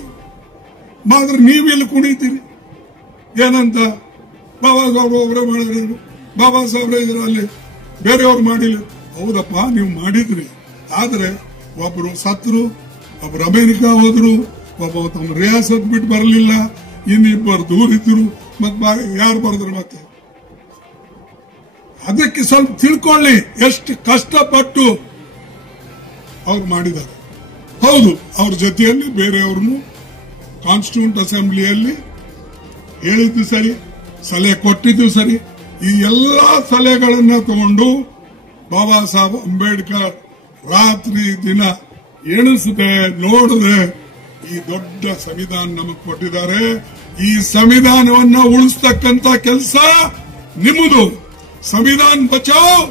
ಮಾತ್ರ ನೀವೆಲ್ಲಿ ಕುಣಿತೀರಿ? ಏನಂತ? ಬಾಬಾ ಸಾಹೇಬ್ ಒಬ್ಬರೇ ಮಾಡಿದ್ರೇನು? ಬಾಬಾ ಸಾಹೇಬ್ರೆ ಇದರಲ್ಲಿ ಬೇರೆಯವ್ರು ಮಾಡಿಲ್ಲ. ಹೌದಪ್ಪ, ನೀವು ಮಾಡಿದ್ರಿ. ಆದ್ರೆ ಒಬ್ರು ಸತ್ರು, ಒಬ್ರು ಅಮೆರಿಕ ಹೋದ್ರು, ಒಬ್ಬ ತಮ್ಮ ರಿಯಾಸತ್ ಬಿಟ್ಟು ಬರಲಿಲ್ಲ, ಇನ್ನಿಬ್ಬರು ದೂರ ಇದ್ರು. ಮತ್ತೆ ಯಾರು ಬರೆದ್ರು? ಮತ್ತೆ ಅದಕ್ಕೆ ಸ್ವಲ್ಪ ತಿಳ್ಕೊಳ್ಳಿ, ಎಷ್ಟು ಕಷ್ಟಪಟ್ಟು ಅವ್ರು ಮಾಡಿದ್ದಾರೆ. ಹೌದು, ಅವ್ರ ಜೊತೆಯಲ್ಲಿ ಬೇರೆಯವ್ರನ್ನು ಕಾನ್ಸ್ಟಿಟ್ಯೂಂಟ್ ಅಸೆಂಬ್ಲಿಯಲ್ಲಿ ಹೇಳಿದ್ದು ಸರಿ, ಸಲಹೆ ಕೊಟ್ಟಿದ್ದು ಸರಿ. ಈ ಎಲ್ಲಾ ಸಲಹೆಗಳನ್ನ ತಗೊಂಡು ಬಾಬಾ ಸಾಹೇಬ್ ಅಂಬೇಡ್ಕರ್ ರಾತ್ರಿ ದಿನ ಎಣಿಸದೆ ನೋಡದೆ ಈ ದೊಡ್ಡ ಸಂವಿಧಾನ ನಮಗೆ ಕೊಟ್ಟಿದ್ದಾರೆ. ಈ ಸಂವಿಧಾನವನ್ನ ಉಳಿಸ್ತಕ್ಕಂತ ಕೆಲಸ ನಿಮ್ಮದು. ಸಂವಿಧಾನ ಬಚಾವ್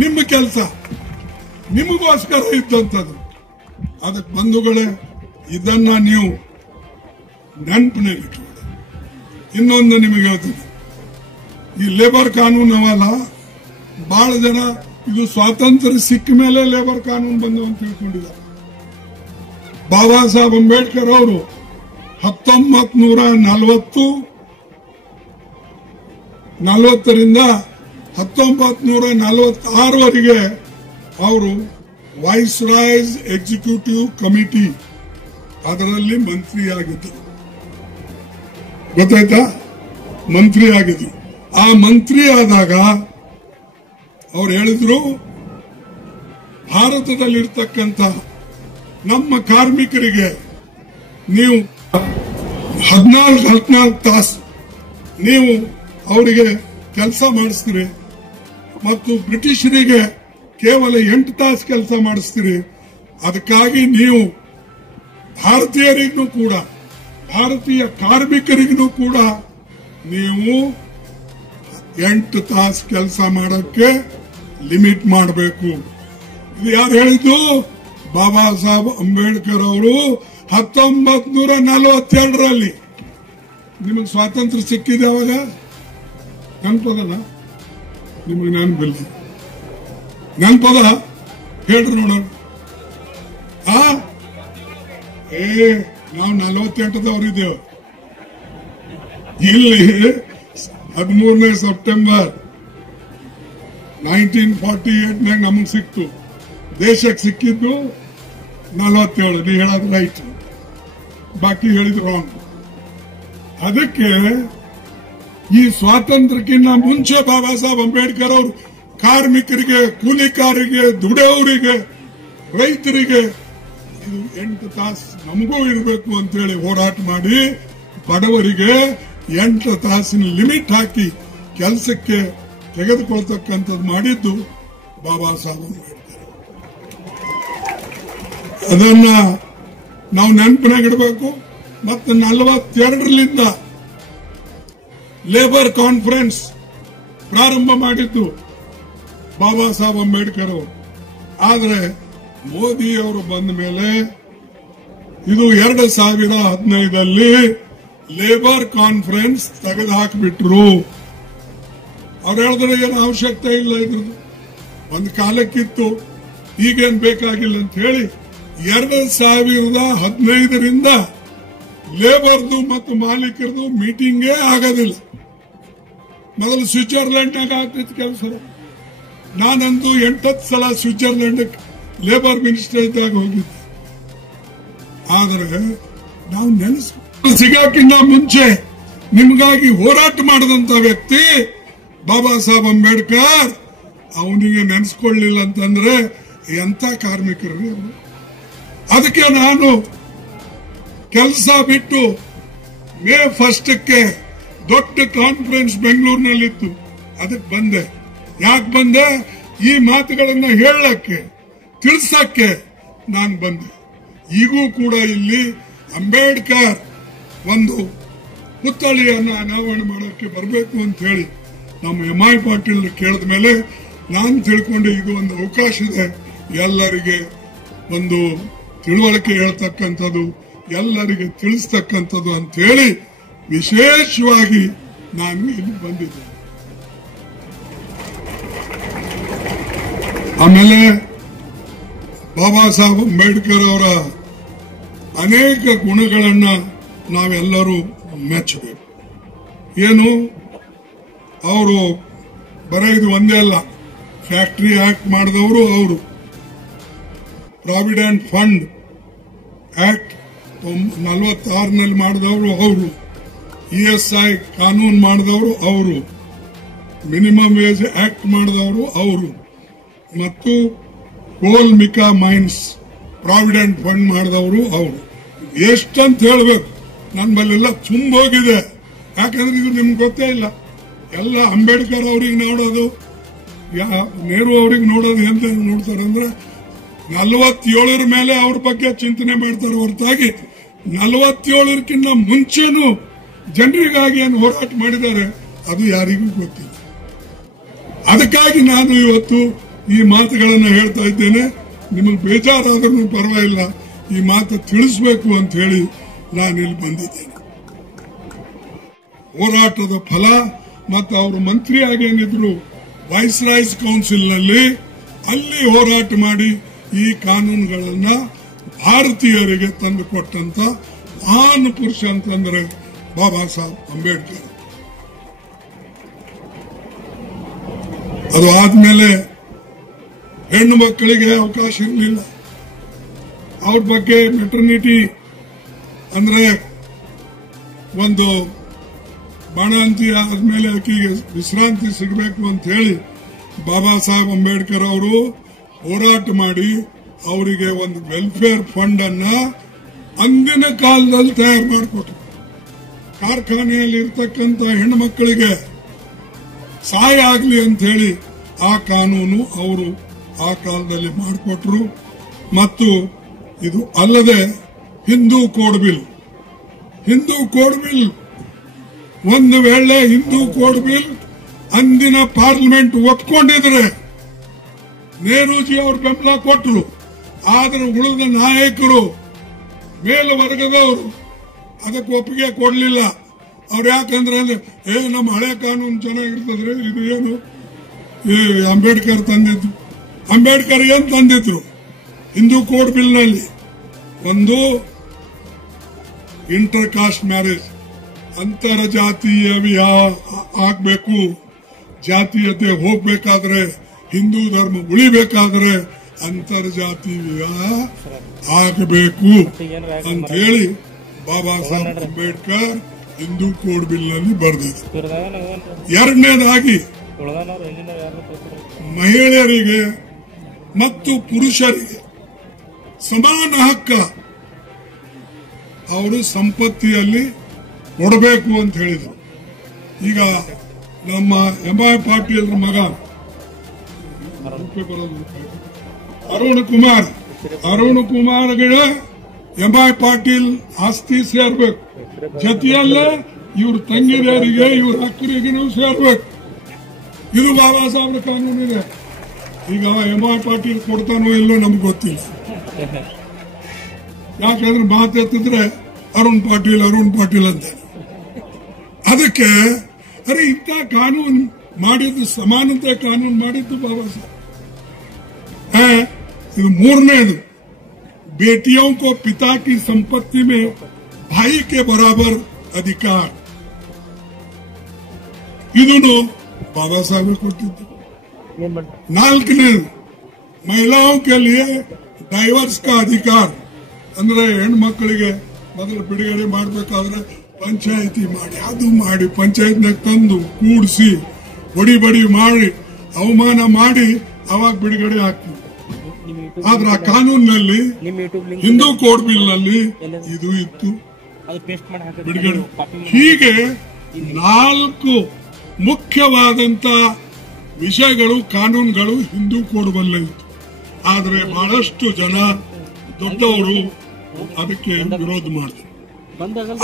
ನಿಮ್ಮ ಕೆಲಸ, ನಿಮಗೋಸ್ಕರ ಇದ್ದಂಥದ್ದು. ಅದಕ್ಕೆ ಬಂಧುಗಳೇ, ಇದನ್ನ ನೀವು ನೆನಪಿನಲ್ಲಿಟ್ಟುಕೊಳ್ಳಿ. ಇನ್ನೊಂದು ನಿಮಗೆ ಹೇಳ್ತೀನಿ, ಈ ಲೇಬರ್ ಕಾನೂನು ಅವಲ್ಲ, ಬಹಳ ಜನ ಇದು ಸ್ವಾತಂತ್ರ್ಯ ಸಿಕ್ಕ ಮೇಲೆ ಲೇಬರ್ ಕಾನೂನು ಬಂದು ಅಂತ ತಿಳ್ಕೊಂಡಿದ್ದಾರೆ. ಬಾಬಾ ಸಾಹೇಬ್ ಅಂಬೇಡ್ಕರ್ ಅವರು 1940ರಿಂದ 1946ವರೆಗೆ ಅವರು ವೈಸ್ ರಾಯ್ಸ್ ಎಕ್ಸಿಕ್ಯೂಟಿವ್ ಕಮಿಟಿ ಅದರಲ್ಲಿ ಮಂತ್ರಿಯಾಗಿದ್ದರು. ಗೊತ್ತಾಯ್ತಾ? ಮಂತ್ರಿ ಆಗಿದ್ರು. ಆ ಮಂತ್ರಿ ಆದಾಗ ಅವ್ರು ಹೇಳಿದ್ರು, ಭಾರತದಲ್ಲಿರ್ತಕ್ಕಂಥ ನಮ್ಮ ಕಾರ್ಮಿಕರಿಗೆ ನೀವು 14 ತಾಸು ನೀವು ಅವರಿಗೆ ಕೆಲಸ ಮಾಡಿಸ್ತೀರಿ, ಮತ್ತು ಬ್ರಿಟಿಷರಿಗೆ ಕೇವಲ 8 ತಾಸು ಕೆಲಸ ಮಾಡಿಸ್ತೀರಿ. ಅದಕ್ಕಾಗಿ ನೀವು ಭಾರತೀಯರಿಗೂ ಕೂಡ, ಭಾರತೀಯ ಕಾರ್ಮಿಕರಿಗೂ ಕೂಡ ನೀವು 8 ತಾಸು ಕೆಲಸ ಮಾಡೋಕ್ಕೆ ಲಿಮಿಟ್ ಮಾಡಬೇಕು. ಇದು ಯಾರು ಹೇಳಿದ್ದು? ಬಾಬಾ ಸಾಹೇಬ್ ಅಂಬೇಡ್ಕರ್ ಅವರು 1942ರಲ್ಲಿ. ನಿಮಗೆ ಸ್ವಾತಂತ್ರ್ಯ ಸಿಕ್ಕಿದೆ ಅವಾಗ? ನೆನಪದಲ್ಲ ನಿಮಗೆ? ನೆನಪಿಲ್ಲ? ನೆನಪದ? ಹೇಳ್ರಿ ನೋಡೋಣ. ನಾವು 48ದವರಿದ್ದೇವೆ. ಇಲ್ಲಿ 13ನೇ ಸೆಪ್ಟೆಂಬರ್ 1948 ನಮಗೆ ಸಿಕ್ತು. ದೇಶಕ್ಕೆ ಸಿಕ್ಕಿದ್ದು 47. ನೀ ಹೇಳೋದು ರೈಟ್, ಬಾಕಿ ಹೇಳಿದ್ರು ರಾಂಗ್. ಅದಕ್ಕೆ ಈ ಸ್ವಾತಂತ್ರ್ಯಕ್ಕಿಂತ ಮುಂಚೆ ಬಾಬಾ ಸಾಹೇಬ್ ಅಂಬೇಡ್ಕರ್ ಅವರು ಕಾರ್ಮಿಕರಿಗೆ, ಕೂಲಿಕಾರರಿಗೆ, ದುಡಿಯೋರಿಗೆ, ರೈತರಿಗೆ ಇದು 8 ತಾಸು ನಮಗೂ ಇರಬೇಕು ಅಂತೇಳಿ ಹೋರಾಟ ಮಾಡಿ ಬಡವರಿಗೆ 8 ತಾಸಿನ ಲಿಮಿಟ್ ಹಾಕಿ ಕೆಲಸಕ್ಕೆ ತೆಗೆದುಕೊಳ್ತಕ್ಕಂಥದ್ದು ಮಾಡಿದ್ದು ಬಾಬಾ ಸಾಹೇಬ್ ಅಂಬೇಡ್ಕರ್. ಅದನ್ನ ನಾವು ನೆನಪಿನಾಗಿಡಬೇಕು. ಮತ್ತು 42ರಿಂದ ಲೇಬರ್ ಕಾನ್ಫರೆನ್ಸ್ ಪ್ರಾರಂಭ ಮಾಡಿದ್ದು ಬಾಬಾ ಸಾಹೇಬ್ ಅಂಬೇಡ್ಕರ್ ಅವರು. ಆದರೆ ಮೋದಿ ಅವರು ಬಂದ ಮೇಲೆ ಇದು 2015ರಲ್ಲಿ ಲೇಬರ್ ಕಾನ್ಫರೆನ್ಸ್ ತೆಗೆದು ಹಾಕಿಬಿಟ್ರು. ಅವ್ರು ಹೇಳಿದ್ರೆ ಏನು ಅವಶ್ಯಕತೆ ಇಲ್ಲ, ಇದ್ರದ್ದು ಒಂದು ಕಾಲಕ್ಕಿತ್ತು, ಈಗೇನ್ ಬೇಕಾಗಿಲ್ಲ ಅಂತ ಹೇಳಿ 2015ರಿಂದ ಲೇಬರ್ದು ಮತ್ತು ಮಾಲೀಕರದು ಮೀಟಿಂಗೇ ಆಗೋದಿಲ್ಲ. ಮೊದಲು ಸ್ವಿಟ್ಜರ್ಲೆಂಡ್ನಾಗ ಆಗ್ತಿತ್ತು ಕೆಲಸ. ನಾನಂತೂ 8 ಸಲ ಸ್ವಿಟ್ಜರ್ಲೆಂಡ್ ಲೇಬರ್ ಮಿನಿಸ್ಟರ್ ಇದ್ದಾಗ ಹೋಗಿದ್ದೆ. ಆದರೆ ನಾವು ಸಿಗಕ್ಕಿಂತ ಮುಂಚೆ ನಿಮಗಾಗಿ ಹೋರಾಟ ಮಾಡಿದಂತ ವ್ಯಕ್ತಿ ಬಾಬಾ ಸಾಹೇಬ್ ಅಂಬೇಡ್ಕರ್. ಅವನಿಗೆ ನೆನೆಸ್ಕೊಳ್ಳಿಲ್ಲ ಅಂತಂದ್ರೆ ಎಂತ ಕಾರ್ಮಿಕರು. ಅದಕ್ಕೆ ನಾನು ಕೆಲಸ ಬಿಟ್ಟು ಮೇ 1ಕ್ಕೆ ದೊಡ್ಡ ಕಾನ್ಫರೆನ್ಸ್ ಬೆಂಗಳೂರಿನಲ್ಲಿತ್ತು, ಅದಕ್ಕೆ ಬಂದೆ. ಯಾಕೆ ಬಂದೆ? ಈ ಮಾತುಗಳನ್ನ ಹೇಳಕ್ಕೆ, ತಿಳಿಸಕ್ಕೆ ನಾನು ಬಂದೆ. ಈಗೂ ಕೂಡ ಇಲ್ಲಿ ಅಂಬೇಡ್ಕರ್ ಒಂದು ಪುತ್ಥಳಿಯನ್ನು ಅನಾವರಣ ಮಾಡೋಕ್ಕೆ ಬರಬೇಕು ಅಂತ ಹೇಳಿ ನಮ್ಮ ಎಂ.ಐ. ಪಾಟೀಲ್ ಕೇಳಿದ ಮೇಲೆ ನಾನು ತಿಳ್ಕೊಂಡೆ ಇದು ಒಂದು ಅವಕಾಶ ಇದೆ, ಎಲ್ಲರಿಗೆ ಒಂದು ತಿಳುವಳಿಕೆ ಹೇಳ್ತಕ್ಕಂಥದ್ದು, ಎಲ್ಲರಿಗೆ ತಿಳಿಸ್ತಕ್ಕಂಥದ್ದು ಅಂತ ಹೇಳಿ ವಿಶೇಷವಾಗಿ ನಾನು ಇಲ್ಲಿ ಬಂದಿದ್ದೆ. ಆಮೇಲೆ ಬಾಬಾ ಸಾಹೇಬ್ ಅಂಬೇಡ್ಕರ್ ಅವರ ಅನೇಕ ಗುಣಗಳನ್ನ ನಾವೆಲ್ಲರೂ ಮೆಚ್ಚಬೇಕು. ಏನು, ಅವರು ಬರೀ ಇದು ಒಂದೇ ಅಲ್ಲ, ಫ್ಯಾಕ್ಟರಿ ಆಕ್ಟ್ ಮಾಡಿದವರು ಅವರು, ಪ್ರಾವಿಡೆಂಟ್ ಫಂಡ್ ಆಕ್ಟ್ 46ನಲ್ಲಿ ಮಾಡಿದವರು ಅವರು, ESI ಕಾನೂನು ಮಾಡಿದವರು ಅವರು, ಮಿನಿಮಮ್ ವೇಜ್ ಆಕ್ಟ್ ಮಾಡಿದವರು ಅವರು, ಮತ್ತು ಕೋಲ್ ಮಿಕಾ ಮೈನ್ಸ್ ಪ್ರಾವಿಡೆಂಟ್ ಫಂಡ್ ಮಾಡಿದವರು ಅವರು. ಎಷ್ಟಂತ ಹೇಳಬೇಕು, ನನ್ನ ಬಲ್ಲೆಲ್ಲ ತುಂಬೋಗಿದೆ. ಯಾಕಂದ್ರೆ ಇದು ನಿಮ್ಗೆ ಗೊತ್ತೇ ಇಲ್ಲ. ಎಲ್ಲ ಅಂಬೇಡ್ಕರ್ ಅವ್ರಿಗೆ ನೋಡೋದು, ನೆಹರು ಅವ್ರಿಗೆ ನೋಡೋದು ಎಂತ ನೋಡ್ತಾರೆ ಅಂದ್ರೆ 47 ಮೇಲೆ ಅವ್ರ ಬಗ್ಗೆ ಚಿಂತನೆ ಮಾಡ್ತಾರೆ ಹೊರತಾಗಿ 47ಕ್ಕಿಂತ ಮುಂಚೆನೂ ಜನರಿಗಾಗಿ ಏನು ಹೋರಾಟ ಮಾಡಿದ್ದಾರೆ ಅದು ಯಾರಿಗೂ ಗೊತ್ತಿಲ್ಲ. ಅದಕ್ಕಾಗಿ ನಾನು ಇವತ್ತು ಈ ಮಾತುಗಳನ್ನು ಹೇಳ್ತಾ ಇದ್ದೇನೆ. ನಿಮಗೆ ಬೇಜಾರಾದ್ರೂ ಪರವಾಗಿಲ್ಲ, ಈ ಮಾತು ತಿಳಿಸಬೇಕು ಅಂತ ಹೇಳಿ ನಾನು ಇಲ್ಲಿ ಬಂದಿದ್ದೇನೆ. ಹೋರಾಟದ ಫಲ ಮತ್ತು ಅವರು ಮಂತ್ರಿಯಾಗಿ ಏನಿದ್ರು ವೈಸ್ರಾಯ್ಸ್ ಕೌನ್ಸಿಲ್ನಲ್ಲಿ, ಅಲ್ಲಿ ಹೋರಾಟ ಮಾಡಿ ಈ ಕಾನೂನುಗಳನ್ನ ಭಾರತೀಯರಿಗೆ ತಂದು ಕೊಟ್ಟಂತ ಮಹಾನ್ ಪುರುಷ ಅಂತಂದ್ರೆ ಬಾಬಾ ಸಾಹೇಬ್ ಅಂಬೇಡ್ಕರ್. ಅದು ಆದ್ಮೇಲೆ ಹೆಣ್ಣು ಮಕ್ಕಳಿಗೆ ಅವಕಾಶ ಇರಲಿಲ್ಲ. ಅವ್ರ ಬಗ್ಗೆ ಮೆಟರ್ನಿಟಿ ಅಂದ್ರೆ ಒಂದು ಬಾಣಂತಿ ಆದ್ಮೇಲೆ ಆಕೆಗೆ ವಿಶ್ರಾಂತಿ ಸಿಗಬೇಕು ಅಂತ ಹೇಳಿ ಬಾಬಾ ಸಾಹೇಬ್ ಅಂಬೇಡ್ಕರ್ ಅವರು ಹೋರಾಟ ಮಾಡಿ ಅವರಿಗೆ ಒಂದು ವೆಲ್ಫೇರ್ ಫಂಡ್ ಅನ್ನ ಅಂದಿನ ಕಾಲದಲ್ಲಿ ತಯಾರು ಮಾಡಿಕೊಟ್ರು. ಕಾರ್ಖಾನೆಯಲ್ಲಿ ಇರ್ತಕ್ಕಂಥ ಹೆಣ್ಣು ಮಕ್ಕಳಿಗೆ ಸಹಾಯ ಆಗಲಿ ಅಂತ ಹೇಳಿ ಆ ಕಾನೂನು ಅವರು ಆ ಕಾಲದಲ್ಲಿ ಮಾಡಿಕೊಟ್ರು. ಮತ್ತು ಇದು ಅಲ್ಲದೆ ಹಿಂದೂ ಕೋಡ್ ಬಿಲ್ ಒಂದು ವೇಳೆ ಹಿಂದೂ ಕೋಡ್ ಬಿಲ್ ಅಂದಿನ ಪಾರ್ಲಿಮೆಂಟ್ ಒಪ್ಕೊಂಡಿದ್ರೆ ನೆಹರೂಜಿ ಅವರು ಬೆಂಬಲ ಕೊಟ್ಟರು. ಆದರೆ ಉಳಿದ ನಾಯಕರು ಮೇಲ್ವರ್ಗದವರು ಅದಕ್ಕೆ ಒಪ್ಪಿಗೆ ಕೊಡಲಿಲ್ಲ. ಅವ್ರು ಯಾಕಂದ್ರೆ ನಮ್ಮ ಹಳೆ ಕಾನೂನು ಚೆನ್ನಾಗಿರ್ತದ್ರಿ, ಇದು ಏನು ಅಂಬೇಡ್ಕರ್ ತಂದಿದ್ರು. ಅಂಬೇಡ್ಕರ್ ಏನ್ ತಂದಿದ್ರು ಹಿಂದೂ ಕೋಡ್ ಬಿಲ್ ನಲ್ಲಿ? ಒಂದು ಇಂಟರ್ ಕಾಸ್ಟ್ ಮ್ಯಾರೇಜ್, ಅಂತರ ಜಾತೀಯ ವಿವಾಹ ಆಗ್ಬೇಕು, ಜಾತೀಯತೆ ಹೋಗ್ಬೇಕಾದ್ರೆ, ಹಿಂದೂ ಧರ್ಮ ಉಳಿಬೇಕಾದ್ರೆ ಅಂತರ್ಜಾತಿ ವಿವಾಹ ಆಗಬೇಕು ಅಂತ ಹೇಳಿ ಬಾಬಾ ಸಾಹೇಬ್ ಅಂಬೇಡ್ಕರ್ ಹಿಂದೂ ಕೋಡ್ ಬಿಲ್ ನಲ್ಲಿ ಬರೆದಿದ್ರು. ಎರಡನೇದಾಗಿ ಮಹಿಳೆಯರಿಗೆ ಮತ್ತು ಪುರುಷರಿಗೆ ಸಮಾನ ಹಕ್ಕ ಅವರು ಸಂಪತ್ತಿಯಲ್ಲಿ ಕೊಡಬೇಕು ಅಂತ ಹೇಳಿದರು. ಈಗ ನಮ್ಮ ಎಂ.ಐ. ಪಾಟೀಲ್ ಮಗ ಅರುಣ್ ಕುಮಾರ್ಗಳ ಎಂ.ಐ. ಪಾಟೀಲ್ ಆಸ್ತಿ ಸೇರ್ಬೇಕು, ಜೊತೆಯಲ್ಲೇ ಇವ್ರ ತಂಗಿಯರಿಗೆ ಇವ್ರ ಅಕ್ಕರಿಗೂ ಸೇರ್ಬೇಕು. ಇದು ಬಾಬಾ ಸಾಹೇಬ್ರ ಕಾನೂನು ಇದೆ. ಈಗ ಎಂ.ಐ. ಪಾಟೀಲ್ ಕೊಡ್ತಾನೋ ಇಲ್ಲೋ ನಮ್ಗೆ ಗೊತ್ತಿಲ್ಲ. ಯಾಕಂದ್ರೆ ಮಾತೆತ್ತಿದ್ರೆ ಅರುಣ್ ಪಾಟೀಲ್ ಅಂತ. ಅದಕ್ಕೆ ಅರೆ ಇಂಥ ಕಾನೂನು ಮಾಡಿದ್ದು, ಸಮಾನತೆ ಕಾನೂನು ಮಾಡಿದ್ದು ಬಾಬಾ ಸಾಹೇಬ್. ಇದು ಮೂರನೇದು, बेटियों को पिता की संपत्ति में भाई के बराबर अधिकार. ಇದನ್ನು ಬಾಬಾ ಸಾಹೇಬ್ ಕೊಟ್ಟಿದ್ದು. ನಾಲ್ಕನೇದು, ಮಹಿಳಾओं के लिए डाइवर्स का अधिकार. ಅಂದ್ರೆ ಹೆಣ್ಮಕ್ಳಿಗೆ ಮೊದಲು ಬಿಡುಗಡೆ ಮಾಡಬೇಕಾದ್ರೆ ಪಂಚಾಯಿತಿ ಮಾಡಿ, ಅದು ಮಾಡಿ ಪಂಚಾಯತ್ನಾಗ ತಂದು ಕೂಡಿಸಿ ಬಡಿ ಮಾಡಿ ಅವಮಾನ ಮಾಡಿ ಅವಾಗ ಬಿಡುಗಡೆ ಆಗ್ತದೆ. ಆದ್ರೆ ಆ ಕಾನೂನಿನಲ್ಲಿ ಹಿಂದೂ ಕೋಡ್ ಬಿಲ್ ನಲ್ಲಿ ಇದು ಇತ್ತು, ಬಿಡುಗಡೆ. ಹೀಗೆ 4 ಮುಖ್ಯವಾದಂತ ವಿಷಯಗಳು, ಕಾನೂನುಗಳು ಹಿಂದೂ ಕೋಡ್ ಬಲ್ಲ ಇತ್ತು. ಆದ್ರೆ ಬಹಳಷ್ಟು ಜನ ದೊಡ್ಡವರು ಅದಕ್ಕೆ ವಿರೋಧ ಮಾಡಿದ್ರು.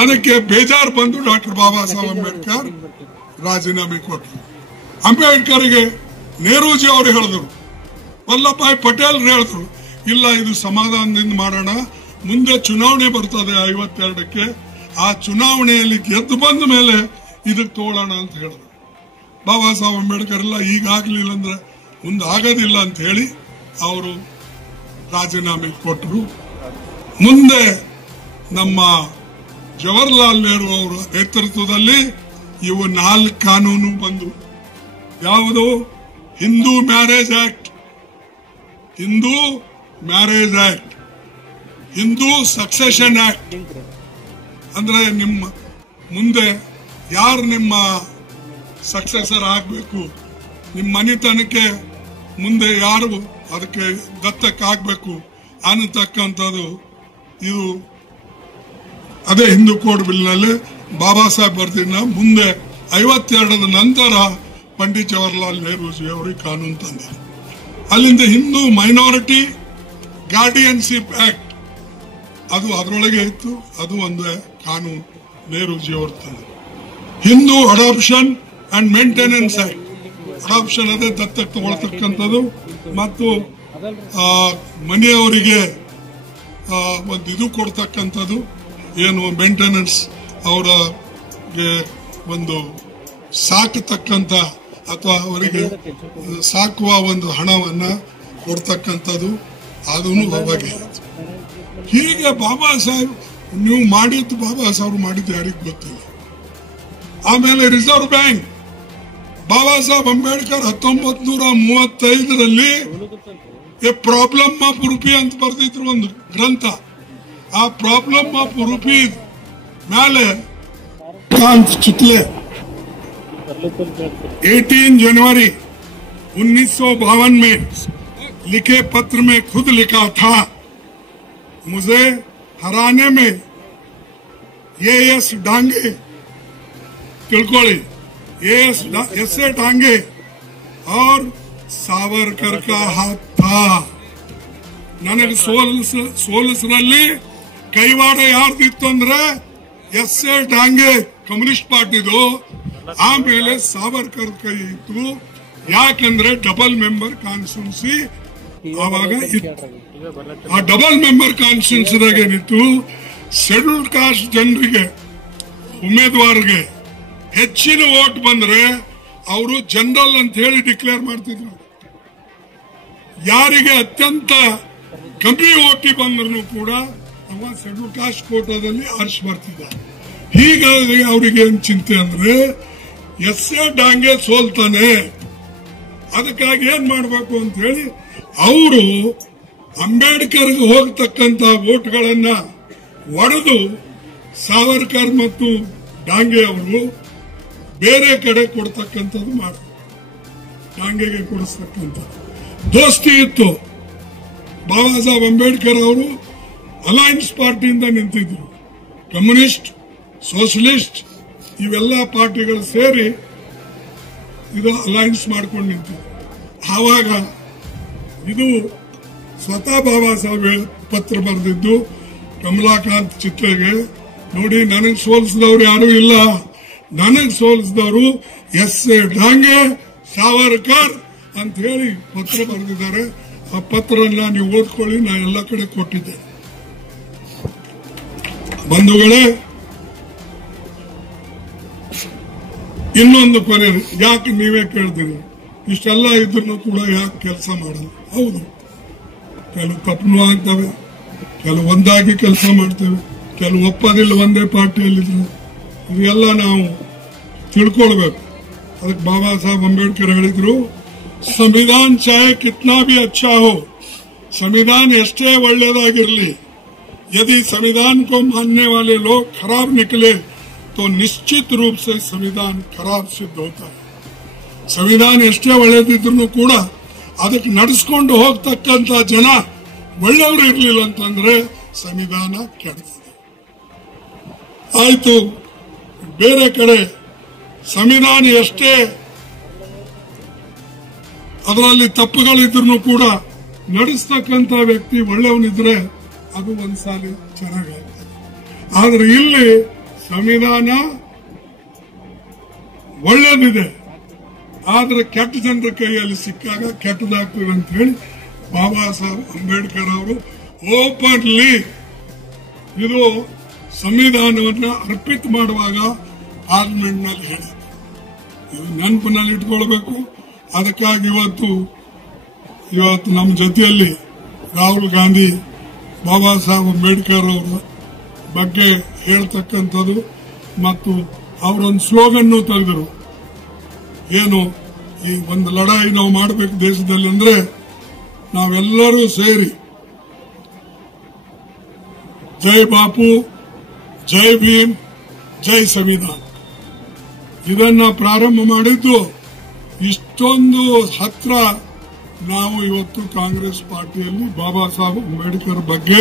ಅದಕ್ಕೆ ಬೇಜಾರು ಬಂದು ಡಾಕ್ಟರ್ ಬಾಬಾ ಸಾಹೇಬ್ ಅಂಬೇಡ್ಕರ್ ರಾಜೀನಾಮೆ ಕೊಟ್ಟರು. ಅಂಬೇಡ್ಕರ್ಗೆ ನೆಹರೂಜಿ ಅವರು ಹೇಳಿದ್ರು, ವಲ್ಲಭಭಾಯಿ ಪಟೇಲ್ ಹೇಳಿದ್ರು, ಇಲ್ಲ ಇದು ಸಮಾಧಾನದಿಂದ ಮಾಡೋಣ, ಮುಂದೆ ಚುನಾವಣೆ ಬರ್ತದೆ 52ಕ್ಕೆ, ಆ ಚುನಾವಣೆಯಲ್ಲಿ ಗೆದ್ದು ಬಂದ ಮೇಲೆ ಇದಕ್ಕೆ ತಗೊಳ್ಳೋಣ ಅಂತ ಹೇಳಿದ್ರು. ಬಾಬಾ ಸಾಹೇಬ್ ಅಂಬೇಡ್ಕರ್ ಇಲ್ಲ, ಈಗ ಆಗ್ಲಿಲ್ಲ ಅಂದ್ರೆ ಮುಂದೆ ಆಗೋದಿಲ್ಲ ಅಂತ ಹೇಳಿ ಅವರು ರಾಜೀನಾಮೆ ಕೊಟ್ಟರು. ಮುಂದೆ ನಮ್ಮ ಜವಾಹರ್ಲಾಲ್ ನೆಹರು ಅವರ ನೇತೃತ್ವದಲ್ಲಿ ಇವು 4 ಕಾನೂನು ಬಂದು, ಯಾವುದು? Hindu marriage act, Hindu succession act. ಅಂದ್ರೆ ನಿಮ್ಮ ಮುಂದೆ ಯಾರು ನಿಮ್ಮ ಸಕ್ಸೆಸರ್ ಆಗಬೇಕು, ನಿಮ್ಮ ಮನೆತನಕ್ಕೆ ಮುಂದೆ ಯಾರು ಅದಕ್ಕೆ ದತ್ತಕ್ಕೆ ಆಗಬೇಕು ಅನ್ನತಕ್ಕಂಥದ್ದು ಇದು. ಅದೇ ಹಿಂದೂ ಕೋಡ್ ಬಿಲ್ ನಲ್ಲಿ ಬಾಬಾ ಸಾಹೇಬ್ ಬರ್ದಿನ ಮುಂದೆ 52 ನಂತರ ಪಂಡಿತ್ ಜವಾಹರ್ಲಾಲ್ ನೆಹರೂಜಿ ಅವರಿಗೆ ಕಾನೂನು ತಂದರು. ಅಲ್ಲಿಂದ ಹಿಂದೂ ಮೈನಾರಿಟಿ ಗಾರ್ಡಿಯನ್ಶಿಪ್ ಆಕ್ಟ್, ಅದು ಅದರೊಳಗೆ ಇತ್ತು, ಅದು ಒಂದೇ ಕಾನೂನು ನೆಹರೂಜಿ ಅವರು ತಂದರು. Hindu adoption and maintenance act, adoption ಅದೇ ದತ್ತಕ್ಕೆ ತಗೊಳ್ತಕ್ಕಂಥದ್ದು, ಮತ್ತು ಮನೆಯವರಿಗೆ ಒಂದು ಇದು ಕೊಡ್ತಕ್ಕಂಥದ್ದು, ಏನು ಮೇಂಟೆನೆನ್ಸ್, ಅವರ ಒಂದು ಸಾಕತಕ್ಕಂಥ ಅಥವಾ ಅವರಿಗೆ ಸಾಕುವ ಒಂದು ಹಣವನ್ನ ಕೊಡ್ತಕ್ಕಂಥದ್ದು, ಅದನ್ನು ಅವಾಗೆ. ಹೀಗೆ ಬಾಬಾ ಸಾಹೇಬ್ ನೀವು ಮಾಡಿದ್ದು, ಬಾಬಾ ಸಾಹೇಬ್ ಮಾಡಿದ್ದು ಯಾರಿಗೂ ಗೊತ್ತಿಲ್ಲ. ಆಮೇಲೆ ರಿಸರ್ವ್ ಬ್ಯಾಂಕ್, ಬಾಬಾ ಸಾಹೇಬ್ ಅಂಬೇಡ್ಕರ್ 1935ರಲ್ಲಿ ಎ ಪ್ರಾಬ್ಲಮ್ ಆಫ್ ರುಪಿ ಅಂತ ಬರ್ದಿದ್ರು ಒಂದು ಗ್ರಂಥ. ಆ ಪ್ರಾಬ್ಲಮ್ ಆಫ್ ರುಪಿ ಮೇಲೆ ಚಿತ್ಲೆ 18 जनवरी 1952 में लिखे पत्र में खुद लिखा था, मुझे हराने में ये एस डांगे, तिलकोड़ी एस डांगे और सावरकर का हाथ था. ನನಗೆ ಸೋಲಿಸರಲ್ಲಿ ಕೈವಾಡ ಯಾರ್ದಿತ್ತು ಅಂದ್ರೆ ಎಸ್.ಎ. ಡಾಂಗೆ ಕಮ್ಯುನಿಸ್ಟ್ ಪಾರ್ಟಿದು, ಆಮೇಲೆ ಸಾವರ್ಕರ್ ಕೈ ಇತ್ತು. ಯಾಕಂದ್ರೆ ಡಬಲ್ ಮೆಂಬರ್ ಕಾನ್ಸ್ಟಿಟ್ಯೂನ್ಸಿ ಆವಾಗ ಇತ್ತು. ಆ ಡಬಲ್ ಮೆಂಬರ್ ಕಾನ್ಸ್ಟಿಟ್ಯೂನ್ಸಿದಾಗ ಏನಿತ್ತು, ಶೆಡ್ಯೂಲ್ಡ್ ಕಾಸ್ಟ್ ಜನರಿಗೆ ಉಮೇದುವಾರಿಗೆ ಹೆಚ್ಚಿನ ವೋಟ್ ಬಂದ್ರೆ ಅವರು ಜನರಲ್ ಅಂತ ಹೇಳಿ ಡಿಕ್ಲೇರ್ ಮಾಡ್ತಿದ್ರು. ಯಾರಿಗೆ ಅತ್ಯಂತ ಕಮ್ಮಿ ಓಟಿ ಬಂದ್ರು ಕೂಡ ಅವ ಶೆಡ್ಯೂಲ್ ಕಾಸ್ಟ್ ಕೋಟಾದಲ್ಲಿ ಆರಿಸಿ ಬರ್ತಿದ್ದಾರೆ. ಹೀಗಾಗಿ ಅವರಿಗೆ ಏನ್ ಚಿಂತೆ ಅಂದ್ರೆ ಎಸ್.ಎ. ಡಾಂಗೆ ಸೋಲ್ತಾನೆ, ಅದಕ್ಕಾಗಿ ಏನ್ ಮಾಡಬೇಕು ಅಂತ ಹೇಳಿ ಅವರು ಅಂಬೇಡ್ಕರ್ಗೆ ಹೋಗತಕ್ಕಂತ ವೋಟ್ಗಳನ್ನ ಒಡೆದು ಸಾವರ್ಕರ್ ಮತ್ತು ಡಾಂಗೆ ಅವರು ಬೇರೆ ಕಡೆ ಕೊಡ್ತಕ್ಕಂಥದ್ದು ಮಾಡಿ ಡಾಂಗೆಗೆ ಕೊಡಿಸ್ತಕ್ಕಂಥದ್ದು ದೋಸ್ತಿ ಇತ್ತು. ಬಾಬಾ ಸಾಹೇಬ್ ಅಂಬೇಡ್ಕರ್ ಅವರು ಅಲಯನ್ಸ್ ಪಾರ್ಟಿಯಿಂದ ನಿಂತಿದ್ರು. ಕಮ್ಯುನಿಸ್ಟ್, ಸೋಷಲಿಸ್ಟ್ ಇವೆಲ್ಲ ಪಾರ್ಟಿಗಳು ಸೇರಿ ಇದು ಅಲಯನ್ಸ್ ಮಾಡ್ಕೊಂಡು ನಿಂತಿದ್ರು. ಆವಾಗ ಇದು ಸ್ವತಃ ಬಾಬಾ ಸಾಹೇಬ್ ಪತ್ರ ಬರೆದಿದ್ದು ಕಮಲಾಕಾಂತ್ ಚಿತ್ರಗೆ, ನೋಡಿ ನನಗೆ ಸೋಲಿಸಿದವರು ಯಾರು ಇಲ್ಲ, ನನಗೆ ಸೋಲಿಸಿದವರು ಎಸ್.ಎ. ಡಾಂಗೆ, ಸಾವರ್ಕರ್ ಅಂತ ಹೇಳಿ ಪತ್ರ ಬರೆದಿದ್ದಾರೆ. ಆ ಪತ್ರನ ನೀವು ಓದ್ಕೊಳ್ಳಿ, ನಾನು ಎಲ್ಲ ಕಡೆ ಕೊಟ್ಟಿದ್ದೆ. ಬಂಧುಗಳೇ, ಇನ್ನೊಂದು ಕೊನೆ, ಯಾಕೆ ನೀವೇ ಕೇಳ್ತೀರಿ ಇಷ್ಟೆಲ್ಲ ಇದ್ರೂ ಕೂಡ ಯಾಕೆ ಕೆಲಸ ಮಾಡಲ್ಲ? ಹೌದು, ಕೆಲವು ತಪ್ಪು ಆಗ್ತವೆ, ಕೆಲವು ಒಂದಾಗಿ ಕೆಲಸ ಮಾಡ್ತೇವೆ, ಕೆಲವು ಒಪ್ಪದಿಲ್ಲ ಒಂದೇ ಪಾರ್ಟಿಯಲ್ಲಿದ್ರು. ಇದೆಲ್ಲ ನಾವು ತಿಳ್ಕೊಳ್ಬೇಕು. ಅದಕ್ಕೆ ಬಾಬಾ ಸಾಹೇಬ್ ಅಂಬೇಡ್ಕರ್ ಹೇಳಿದ್ರು, ಸಂವಿಧಾನ ಚಾಹೆ ಕಿತ್ನಾ ಭಿ ಅಚ್ಚಾ ಹೋ, ಸಂವಿಧಾನ ಎಷ್ಟೇ ಒಳ್ಳೆಯದಾಗಿರಲಿ, यदि संविधान को मानने वाले लोग खराब निकले तो निश्चित रूप से संविधान खराब सिद्ध होता है. ಸಂವಿಧಾನ ಎಷ್ಟೇ ಒಳ್ಳೆದಿದ್ರು ಕೂಡ ಅದಕ್ಕೆ ನಡೆಸ್ಕೊಂಡು ಹೋಗ್ತಕ್ಕಂತ ಜನ ಒಳ್ಳೆಯವರು ಇರಲಿಲ್ಲ ಅಂತಂದ್ರೆ ಸಂವಿಧಾನ ಕೆಡ್ತದೆ. ಆಯ್ತು, ಬೇರೆ ಕಡೆ ಸಂವಿಧಾನ ಎಷ್ಟೇ ಅದರಲ್ಲಿ ತಪ್ಪುಗಳಿದ್ರು ಕೂಡ ನಡೆಸ್ತಕ್ಕಂತ ವ್ಯಕ್ತಿ ಒಳ್ಳೆಯವನಿದ್ರೆ ಅದು ಒಂದ್ಸಾಲಿ ಚೆನ್ನಾಗಾಗ್ತದೆ. ಆದ್ರೆ ಇಲ್ಲಿ ಸಂವಿಧಾನ ಒಳ್ಳೇದಿದೆ, ಆದ್ರೆ ಕೆಟ್ಟ ಜನರ ಕೈಯಲ್ಲಿ ಸಿಕ್ಕಾಗ ಕೆಟ್ಟದಾಗ್ತದೆ ಅಂತ ಹೇಳಿ ಬಾಬಾ ಸಾಹೇಬ್ ಅಂಬೇಡ್ಕರ್ ಅವರು ಓಪನ್ಲಿ ಇದು ಸಂವಿಧಾನವನ್ನ ಅರ್ಪಿತ ಮಾಡುವಾಗ ಪಾರ್ಲಿಮೆಂಟ್ ನಲ್ಲಿ ಹೇಳಿದ್ರು. ಇದು ನೆನಪಿನಲ್ಲಿ ಇಟ್ಕೊಳ್ಬೇಕು. ಅದಕ್ಕಾಗಿ ಇವತ್ತು ನಮ್ಮ ಜೊತೆಯಲ್ಲಿ ರಾಹುಲ್ ಗಾಂಧಿ ಬಾಬಾ ಸಾಹೇಬ್ ಅಂಬೇಡ್ಕರ್ ಅವರ ಬಗ್ಗೆ ಹೇಳ್ತಕ್ಕಂಥದ್ದು ಮತ್ತು ಅವರೊಂದು ಸ್ಲೋಗನ್ ತೆಗೆದರು. ಏನು ಈ ಒಂದು ಲಡಾಯಿ ನಾವು ಮಾಡಬೇಕು ದೇಶದಲ್ಲಿ ಅಂದ್ರೆ ನಾವೆಲ್ಲರೂ ಸೇರಿ ಜೈ ಬಾಪು, ಜೈ ಭೀಮ್, ಜೈ ಸಂವಿಧಾನ ಇದನ್ನ ಪ್ರಾರಂಭ ಮಾಡಿದ್ದು. ಇಷ್ಟೊಂದು ಹತ್ರ ನಾವು ಇವತ್ತು ಕಾಂಗ್ರೆಸ್ ಪಾರ್ಟಿಯಲ್ಲಿ ಬಾಬಾ ಸಾಹೇಬ್ ಅಂಬೇಡ್ಕರ್ ಬಗ್ಗೆ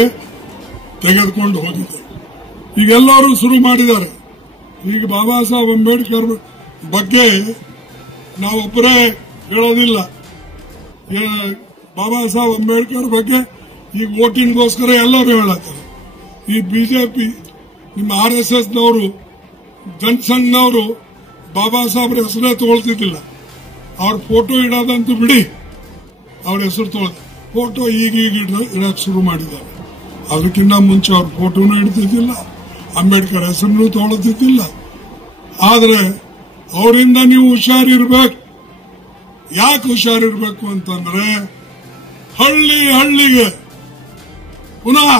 ತೆಗೆದುಕೊಂಡು ಹೋಗಿದ್ದೇವೆ. ಈಗೆಲ್ಲರೂ ಶುರು ಮಾಡಿದ್ದಾರೆ. ಈಗ ಬಾಬಾ ಸಾಹೇಬ್ ಅಂಬೇಡ್ಕರ್ ಬಗ್ಗೆ ನಾವೊಬ್ಬರೇ ಹೇಳೋದಿಲ್ಲ. ಬಾಬಾ ಸಾಹೇಬ್ ಅಂಬೇಡ್ಕರ್ ಬಗ್ಗೆ ಈಗ ವೋಟಿಂಗ್ಗೋಸ್ಕರ ಎಲ್ಲರೂ ಹೇಳತ್ತಾರೆ. ಈ ಬಿಜೆಪಿ, ನಿಮ್ಮ RSSನವರು, ಜನಸಂಘನವರು ಬಾಬಾ ಸಾಹೇಬ್ರ ಹೆಸರೇ ತಗೊಳ್ತಿದ್ದಿಲ್ಲ. ಅವ್ರ ಫೋಟೋ ಇಡೋದಂತೂ ಬಿಡಿ, ಅವ್ರ ಹೆಸರು ತೊಳೆದ ಫೋಟೋ ಈಗ ಇಡಕ್ ಶುರು ಮಾಡಿದ್ದಾರೆ. ಅದಕ್ಕಿಂತ ಮುಂಚೆ ಅವ್ರ ಫೋಟೋನೂ ಇಡ್ತಿದ್ದಿಲ್ಲ, ಅಂಬೇಡ್ಕರ್ ಹೆಸರನ್ನು ತೊಗೊಳ್ತಿದ್ದಿಲ್ಲ. ಆದ್ರೆ ಅವರಿಂದ ನೀವು ಹುಷಾರಿರ್ಬೇಕು. ಯಾಕೆ ಹುಷಾರಿರ್ಬೇಕು ಅಂತಂದ್ರೆ ಹಳ್ಳಿಗೆ ಪುನಃ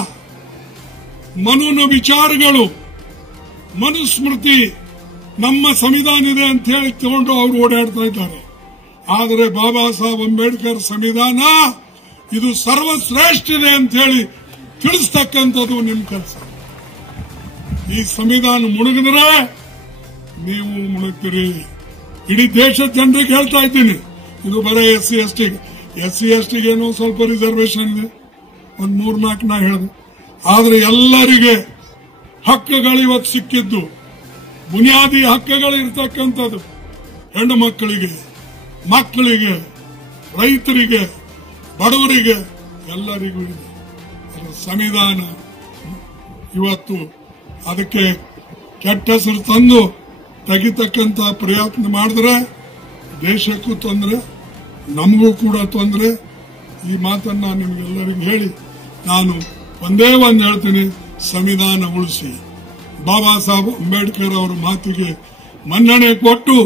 ಮನುನ ವಿಚಾರಗಳು, ಮನುಸ್ಮೃತಿ, ನಮ್ಮ ಸಂವಿಧಾನ ಇದೆ ಅಂತ ಹೇಳಿ ತಗೊಂಡು ಅವರು ಓಡಾಡ್ತಾ ಇದ್ದಾರೆ. ಆದರೆ ಬಾಬಾ ಸಾಹೇಬ್ ಅಂಬೇಡ್ಕರ್ ಸಂವಿಧಾನ ಇದು ಸರ್ವಶ್ರೇಷ್ಠ ಇದೆ ಅಂತ ಹೇಳಿ ತಿಳಿಸ್ತಕ್ಕಂಥದ್ದು ನಿಮ್ಮ ಕೆಲಸ. ಈ ಸಂವಿಧಾನ ಮುಳುಗಿದ್ರೆ ನೀವು ಮುಳುಗ್ತೀರಿ. ಇಡೀ ದೇಶದ ಜನರಿಗೆ ಹೇಳ್ತಾ ಇದ್ದೀನಿ, ಇದು ಬರೀ SC/ST ಏನೋ ಸ್ವಲ್ಪ ರಿಸರ್ವೇಶನ್ ಇದೆ, ಒಂದ್ 3-4 ನಾ ಹೇಳಿದೆ. ಆದ್ರೆ ಎಲ್ಲರಿಗೆ ಹಕ್ಕುಗಳು ಇವತ್ತು ಸಿಕ್ಕಿದ್ದು, ಬುನಿಯಾದಿ ಹಕ್ಕುಗಳು ಇರ್ತಕ್ಕಂಥದ್ದು, ಹೆಣ್ಣು ಮಕ್ಕಳಿಗೆ, ರೈತರಿಗೆ, ಬಡವರಿಗೆ ಎಲ್ಲರಿಗೂ ಇದೆ. ಅದರ ಸಂವಿಧಾನ ಇವತ್ತು ಅದಕ್ಕೆ ಕೆಟ್ಟ ಹೆಸರು ತಂದು ತೆಗಿತಕ್ಕಂತ ಪ್ರಯತ್ನ ಮಾಡಿದ್ರೆ ದೇಶಕ್ಕೂ ತೊಂದರೆ, ನಮಗೂ ಕೂಡ ತೊಂದರೆ. ಈ ಮಾತನ್ನ ನಿಮಗೆಲ್ಲರಿಗೂ ಹೇಳಿ ನಾನು ಒಂದೇ ಒಂದು ಹೇಳ್ತೀನಿ, ಸಂವಿಧಾನ ಉಳಿಸಿ. ಬಾಬಾ ಸಾಹೇಬ್ ಅಂಬೇಡ್ಕರ್ ಅವರ ಮಾತಿಗೆ ಮನ್ನಣೆ ಕೊಟ್ಟು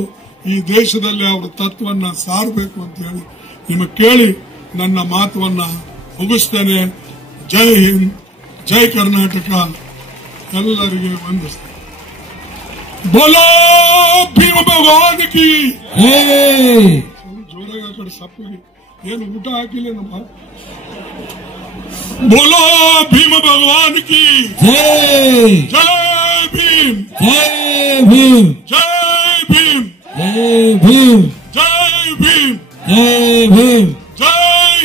ಈ ದೇಶದಲ್ಲಿ ಅವರ ತತ್ವನ್ನ ಸಾರಬೇಕು ಅಂತ ಹೇಳಿ ನಿಮಗೆ ಕೇಳಿ ನನ್ನ ಮಾತನ್ನ ಮುಗಿಸ್ತೇನೆ. ಜೈ ಹಿಂದ್, ಜೈ ಕರ್ನಾಟಕ. ಎಲ್ಲರಿಗೆ ವಂದಿಸ್ತೇನೆ. ಬೋಲೋ ಭೀಮ ಭಗವಾನ್ ಕಿ ಜೋರಾಗಿ ಆ ಕಡೆ ಸಪ್ಪಿಗೆ ಏನು ಊಟ ಹಾಕಿಲ್ಲ ನಮ್ಮ. ಬೋಲೋ ಭೀಮ ಭಗವಾನ್ ಕಿ ಜೈ. ಜೈ ಭೀಮ್, ಜೈ ಭೀಮ್, ಜೈ ಭೀಮ್, ಜೈ ಭೀಮ್, ಜೈ ಭೀಮ್, ಜೈ ಭೀಮ್, ಜೈ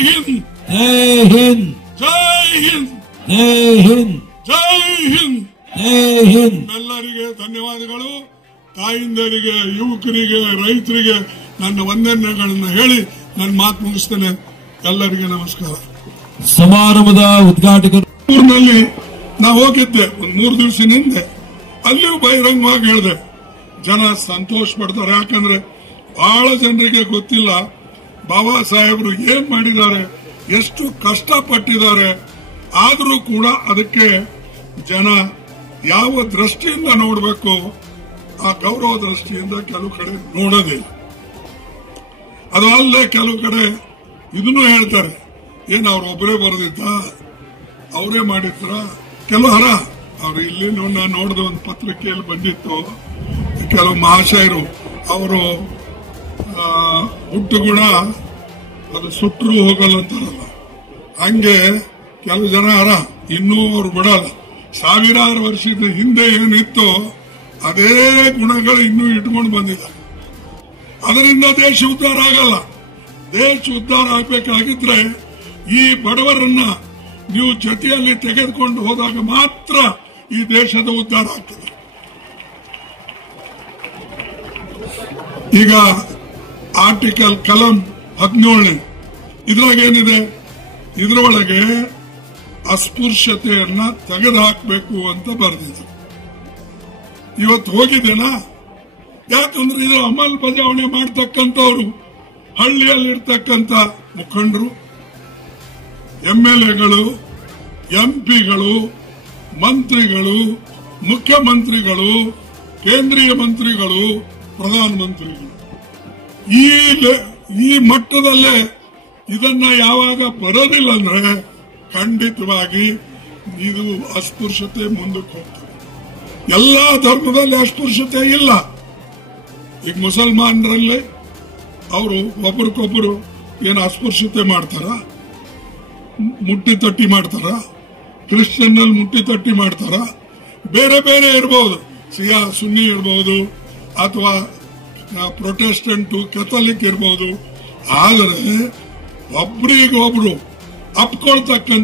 ಹಿಂದ್, ಜೈ ಹಿಂದ್, ಜೈ ಹಿಂದ್, ಜೈ ಹಿಂದ್, ಜೈ ಹಿಂದ್. ಜೈ ಹಿಂದ್. ಎಲ್ಲರಿಗೆ ಧನ್ಯವಾದಗಳು. ತಾಯಿಂದರಿಗೆ, ಯುವಕರಿಗೆ, ರೈತರಿಗೆ ನನ್ನ ವಂದನೆಗಳನ್ನು ಹೇಳಿ ನನ್ನ ಮಾತು ಮುಗಿಸ್ತೇನೆ. ಎಲ್ಲರಿಗೆ ನಮಸ್ಕಾರ. ಸಮಾರಂಭದ ಉದ್ಘಾಟಕರು ಊರಿನಲ್ಲಿ ನಾವು ಹೋಗಿದ್ದೆ ಒಂದು 3 ದಿವಸದ ಹಿಂದೆ. ಅಲ್ಲಿಯೂ ಬಹಿರಂಗವಾಗಿ ಹೇಳಿದೆ, ಜನ ಸಂತೋಷ ಪಡ್ತಾರೆ. ಯಾಕಂದ್ರೆ ಬಹಳ ಜನರಿಗೆ ಗೊತ್ತಿಲ್ಲ ಬಾಬಾ ಸಾಹೇಬರು ಏನ್ ಮಾಡಿದ್ದಾರೆ, ಎಷ್ಟು ಕಷ್ಟಪಟ್ಟಿದ್ದಾರೆ. ಆದರೂ ಕೂಡ ಅದಕ್ಕೆ ಜನ ಯಾವ ದೃಷ್ಟಿಯಿಂದ ನೋಡಬೇಕು, ಆ ಗೌರವ ದೃಷ್ಟಿಯಿಂದ ಕೆಲವು ಕಡೆ ನೋಡೋದಿಲ್ಲ. ಅದು ಅಲ್ಲದೆ ಕೆಲವು ಕಡೆ ಇದನ್ನು ಹೇಳ್ತಾರೆ, ಏನ್ ಅವ್ರೊಬ್ಬರೇ ಬರೆದಿದ್ದ, ಅವರೇ ಮಾಡಿದ್ರ. ಕೆಲವು ಅವ್ರು ಇಲ್ಲಿ ನಾನು ನೋಡಿದ ಒಂದು ಪತ್ರಿಕೆಯಲ್ಲಿ ಬಂದಿತ್ತು, ಕೆಲವು ಮಹಾಶಯರು ಅವರು ಹುಟ್ಟುಗುಣ ಅದು ಸುಟ್ಟರು ಹೋಗಲ್ಲ ಅಂತಾರಲ್ಲ, ಹಂಗೆ ಕೆಲವು ಜನ ಇನ್ನೂ ಅವ್ರು ಬಿಡಲ್ಲ. ಸಾವಿರಾರು ವರ್ಷದ ಹಿಂದೆ ಏನಿತ್ತು ಅದೇ ಗುಣಗಳು ಇನ್ನೂ ಇಟ್ಕೊಂಡು ಬಂದಿದ್ದಾರೆ. ಅದರಿಂದ ದೇಶ ಉದ್ಧಾರ ಆಗಲ್ಲ. ದೇಶ ಉದ್ಧಾರ ಆಗಬೇಕಾಗಿದ್ರೆ ಈ ಬಡವರನ್ನ ನೀವು ಜೊತೆಯಲ್ಲಿ ತೆಗೆದುಕೊಂಡು ಹೋದಾಗ ಮಾತ್ರ ಈ ದೇಶದ ಉದ್ಧಾರ ಆಗ್ತದೆ. ಈಗ ಆರ್ಟಿಕಲ್ ಕಲಂ 17 ಇದ್ರಾಗೇನಿದೆ, ಇದರೊಳಗೆ ಅಸ್ಪೃಶ್ಯತೆಯನ್ನ ತೆಗೆದುಹಾಕಬೇಕು ಅಂತ ಬರೆದಿದೆ. ಇವತ್ತು ಹೋಗಿದ್ದೇನಾ? ಯಾಕಂದ್ರೆ ಇದರ ಅಮಲ್ಬಜಾವಣೆ ಮಾಡತಕ್ಕಂಥವ್ರು ಹಳ್ಳಿಯಲ್ಲಿರ್ತಕ್ಕಂಥ ಮುಖಂಡರು, ಎಂಎಲ್ಎಗಳು, ಎಂಪಿಗಳು, ಮಂತ್ರಿಗಳು, ಮುಖ್ಯಮಂತ್ರಿಗಳು, ಕೇಂದ್ರೀಯ ಮಂತ್ರಿಗಳು, ಪ್ರಧಾನಮಂತ್ರಿಗಳು. ಈ ಮಟ್ಟದಲ್ಲೇ ಇದನ್ನ ಯಾವಾಗ ಬರೋದಿಲ್ಲ ಅಂದ್ರೆ ಖಂಡಿತವಾಗಿ ಇದು ಅಸ್ಪೃಶ್ಯತೆ ಮುಂದಕ್ಕೆ ಹೋಗ್ತದೆ. ಎಲ್ಲಾ ಧರ್ಮದಲ್ಲಿ ಅಸ್ಪೃಶ್ಯತೆ ಇಲ್ಲ. ಈಗ ಮುಸಲ್ಮಾನರಲ್ಲಿ ಅವರು ಒಬ್ಬರಿಗೊಬ್ಬರು ಏನು ಅಸ್ಪೃಶ್ಯತೆ ಮಾಡ್ತಾರ, ಮುಟ್ಟಿ ತಟ್ಟಿ ಮಾಡ್ತಾರ. ಕ್ರಿಶ್ಚಿಯನ್ ನಲ್ಲಿ ಮುಟ್ಟಿ ತಟ್ಟಿ ಮಾಡ್ತಾರ. ಬೇರೆ ಬೇರೆ ಇರಬಹುದು, ಸಿಯಾ ಸುನ್ನಿ ಇರಬಹುದು, ಅಥವಾ ಪ್ರೊಟೆಸ್ಟೆಂಟ್ ಕೆಥಲಿಕ್ ಇರಬಹುದು. ಆದರೆ ಒಬ್ರಿಗೊಬ್ರು ಅಪ್ಕೊಳ್ತಕ್ಕಂಥ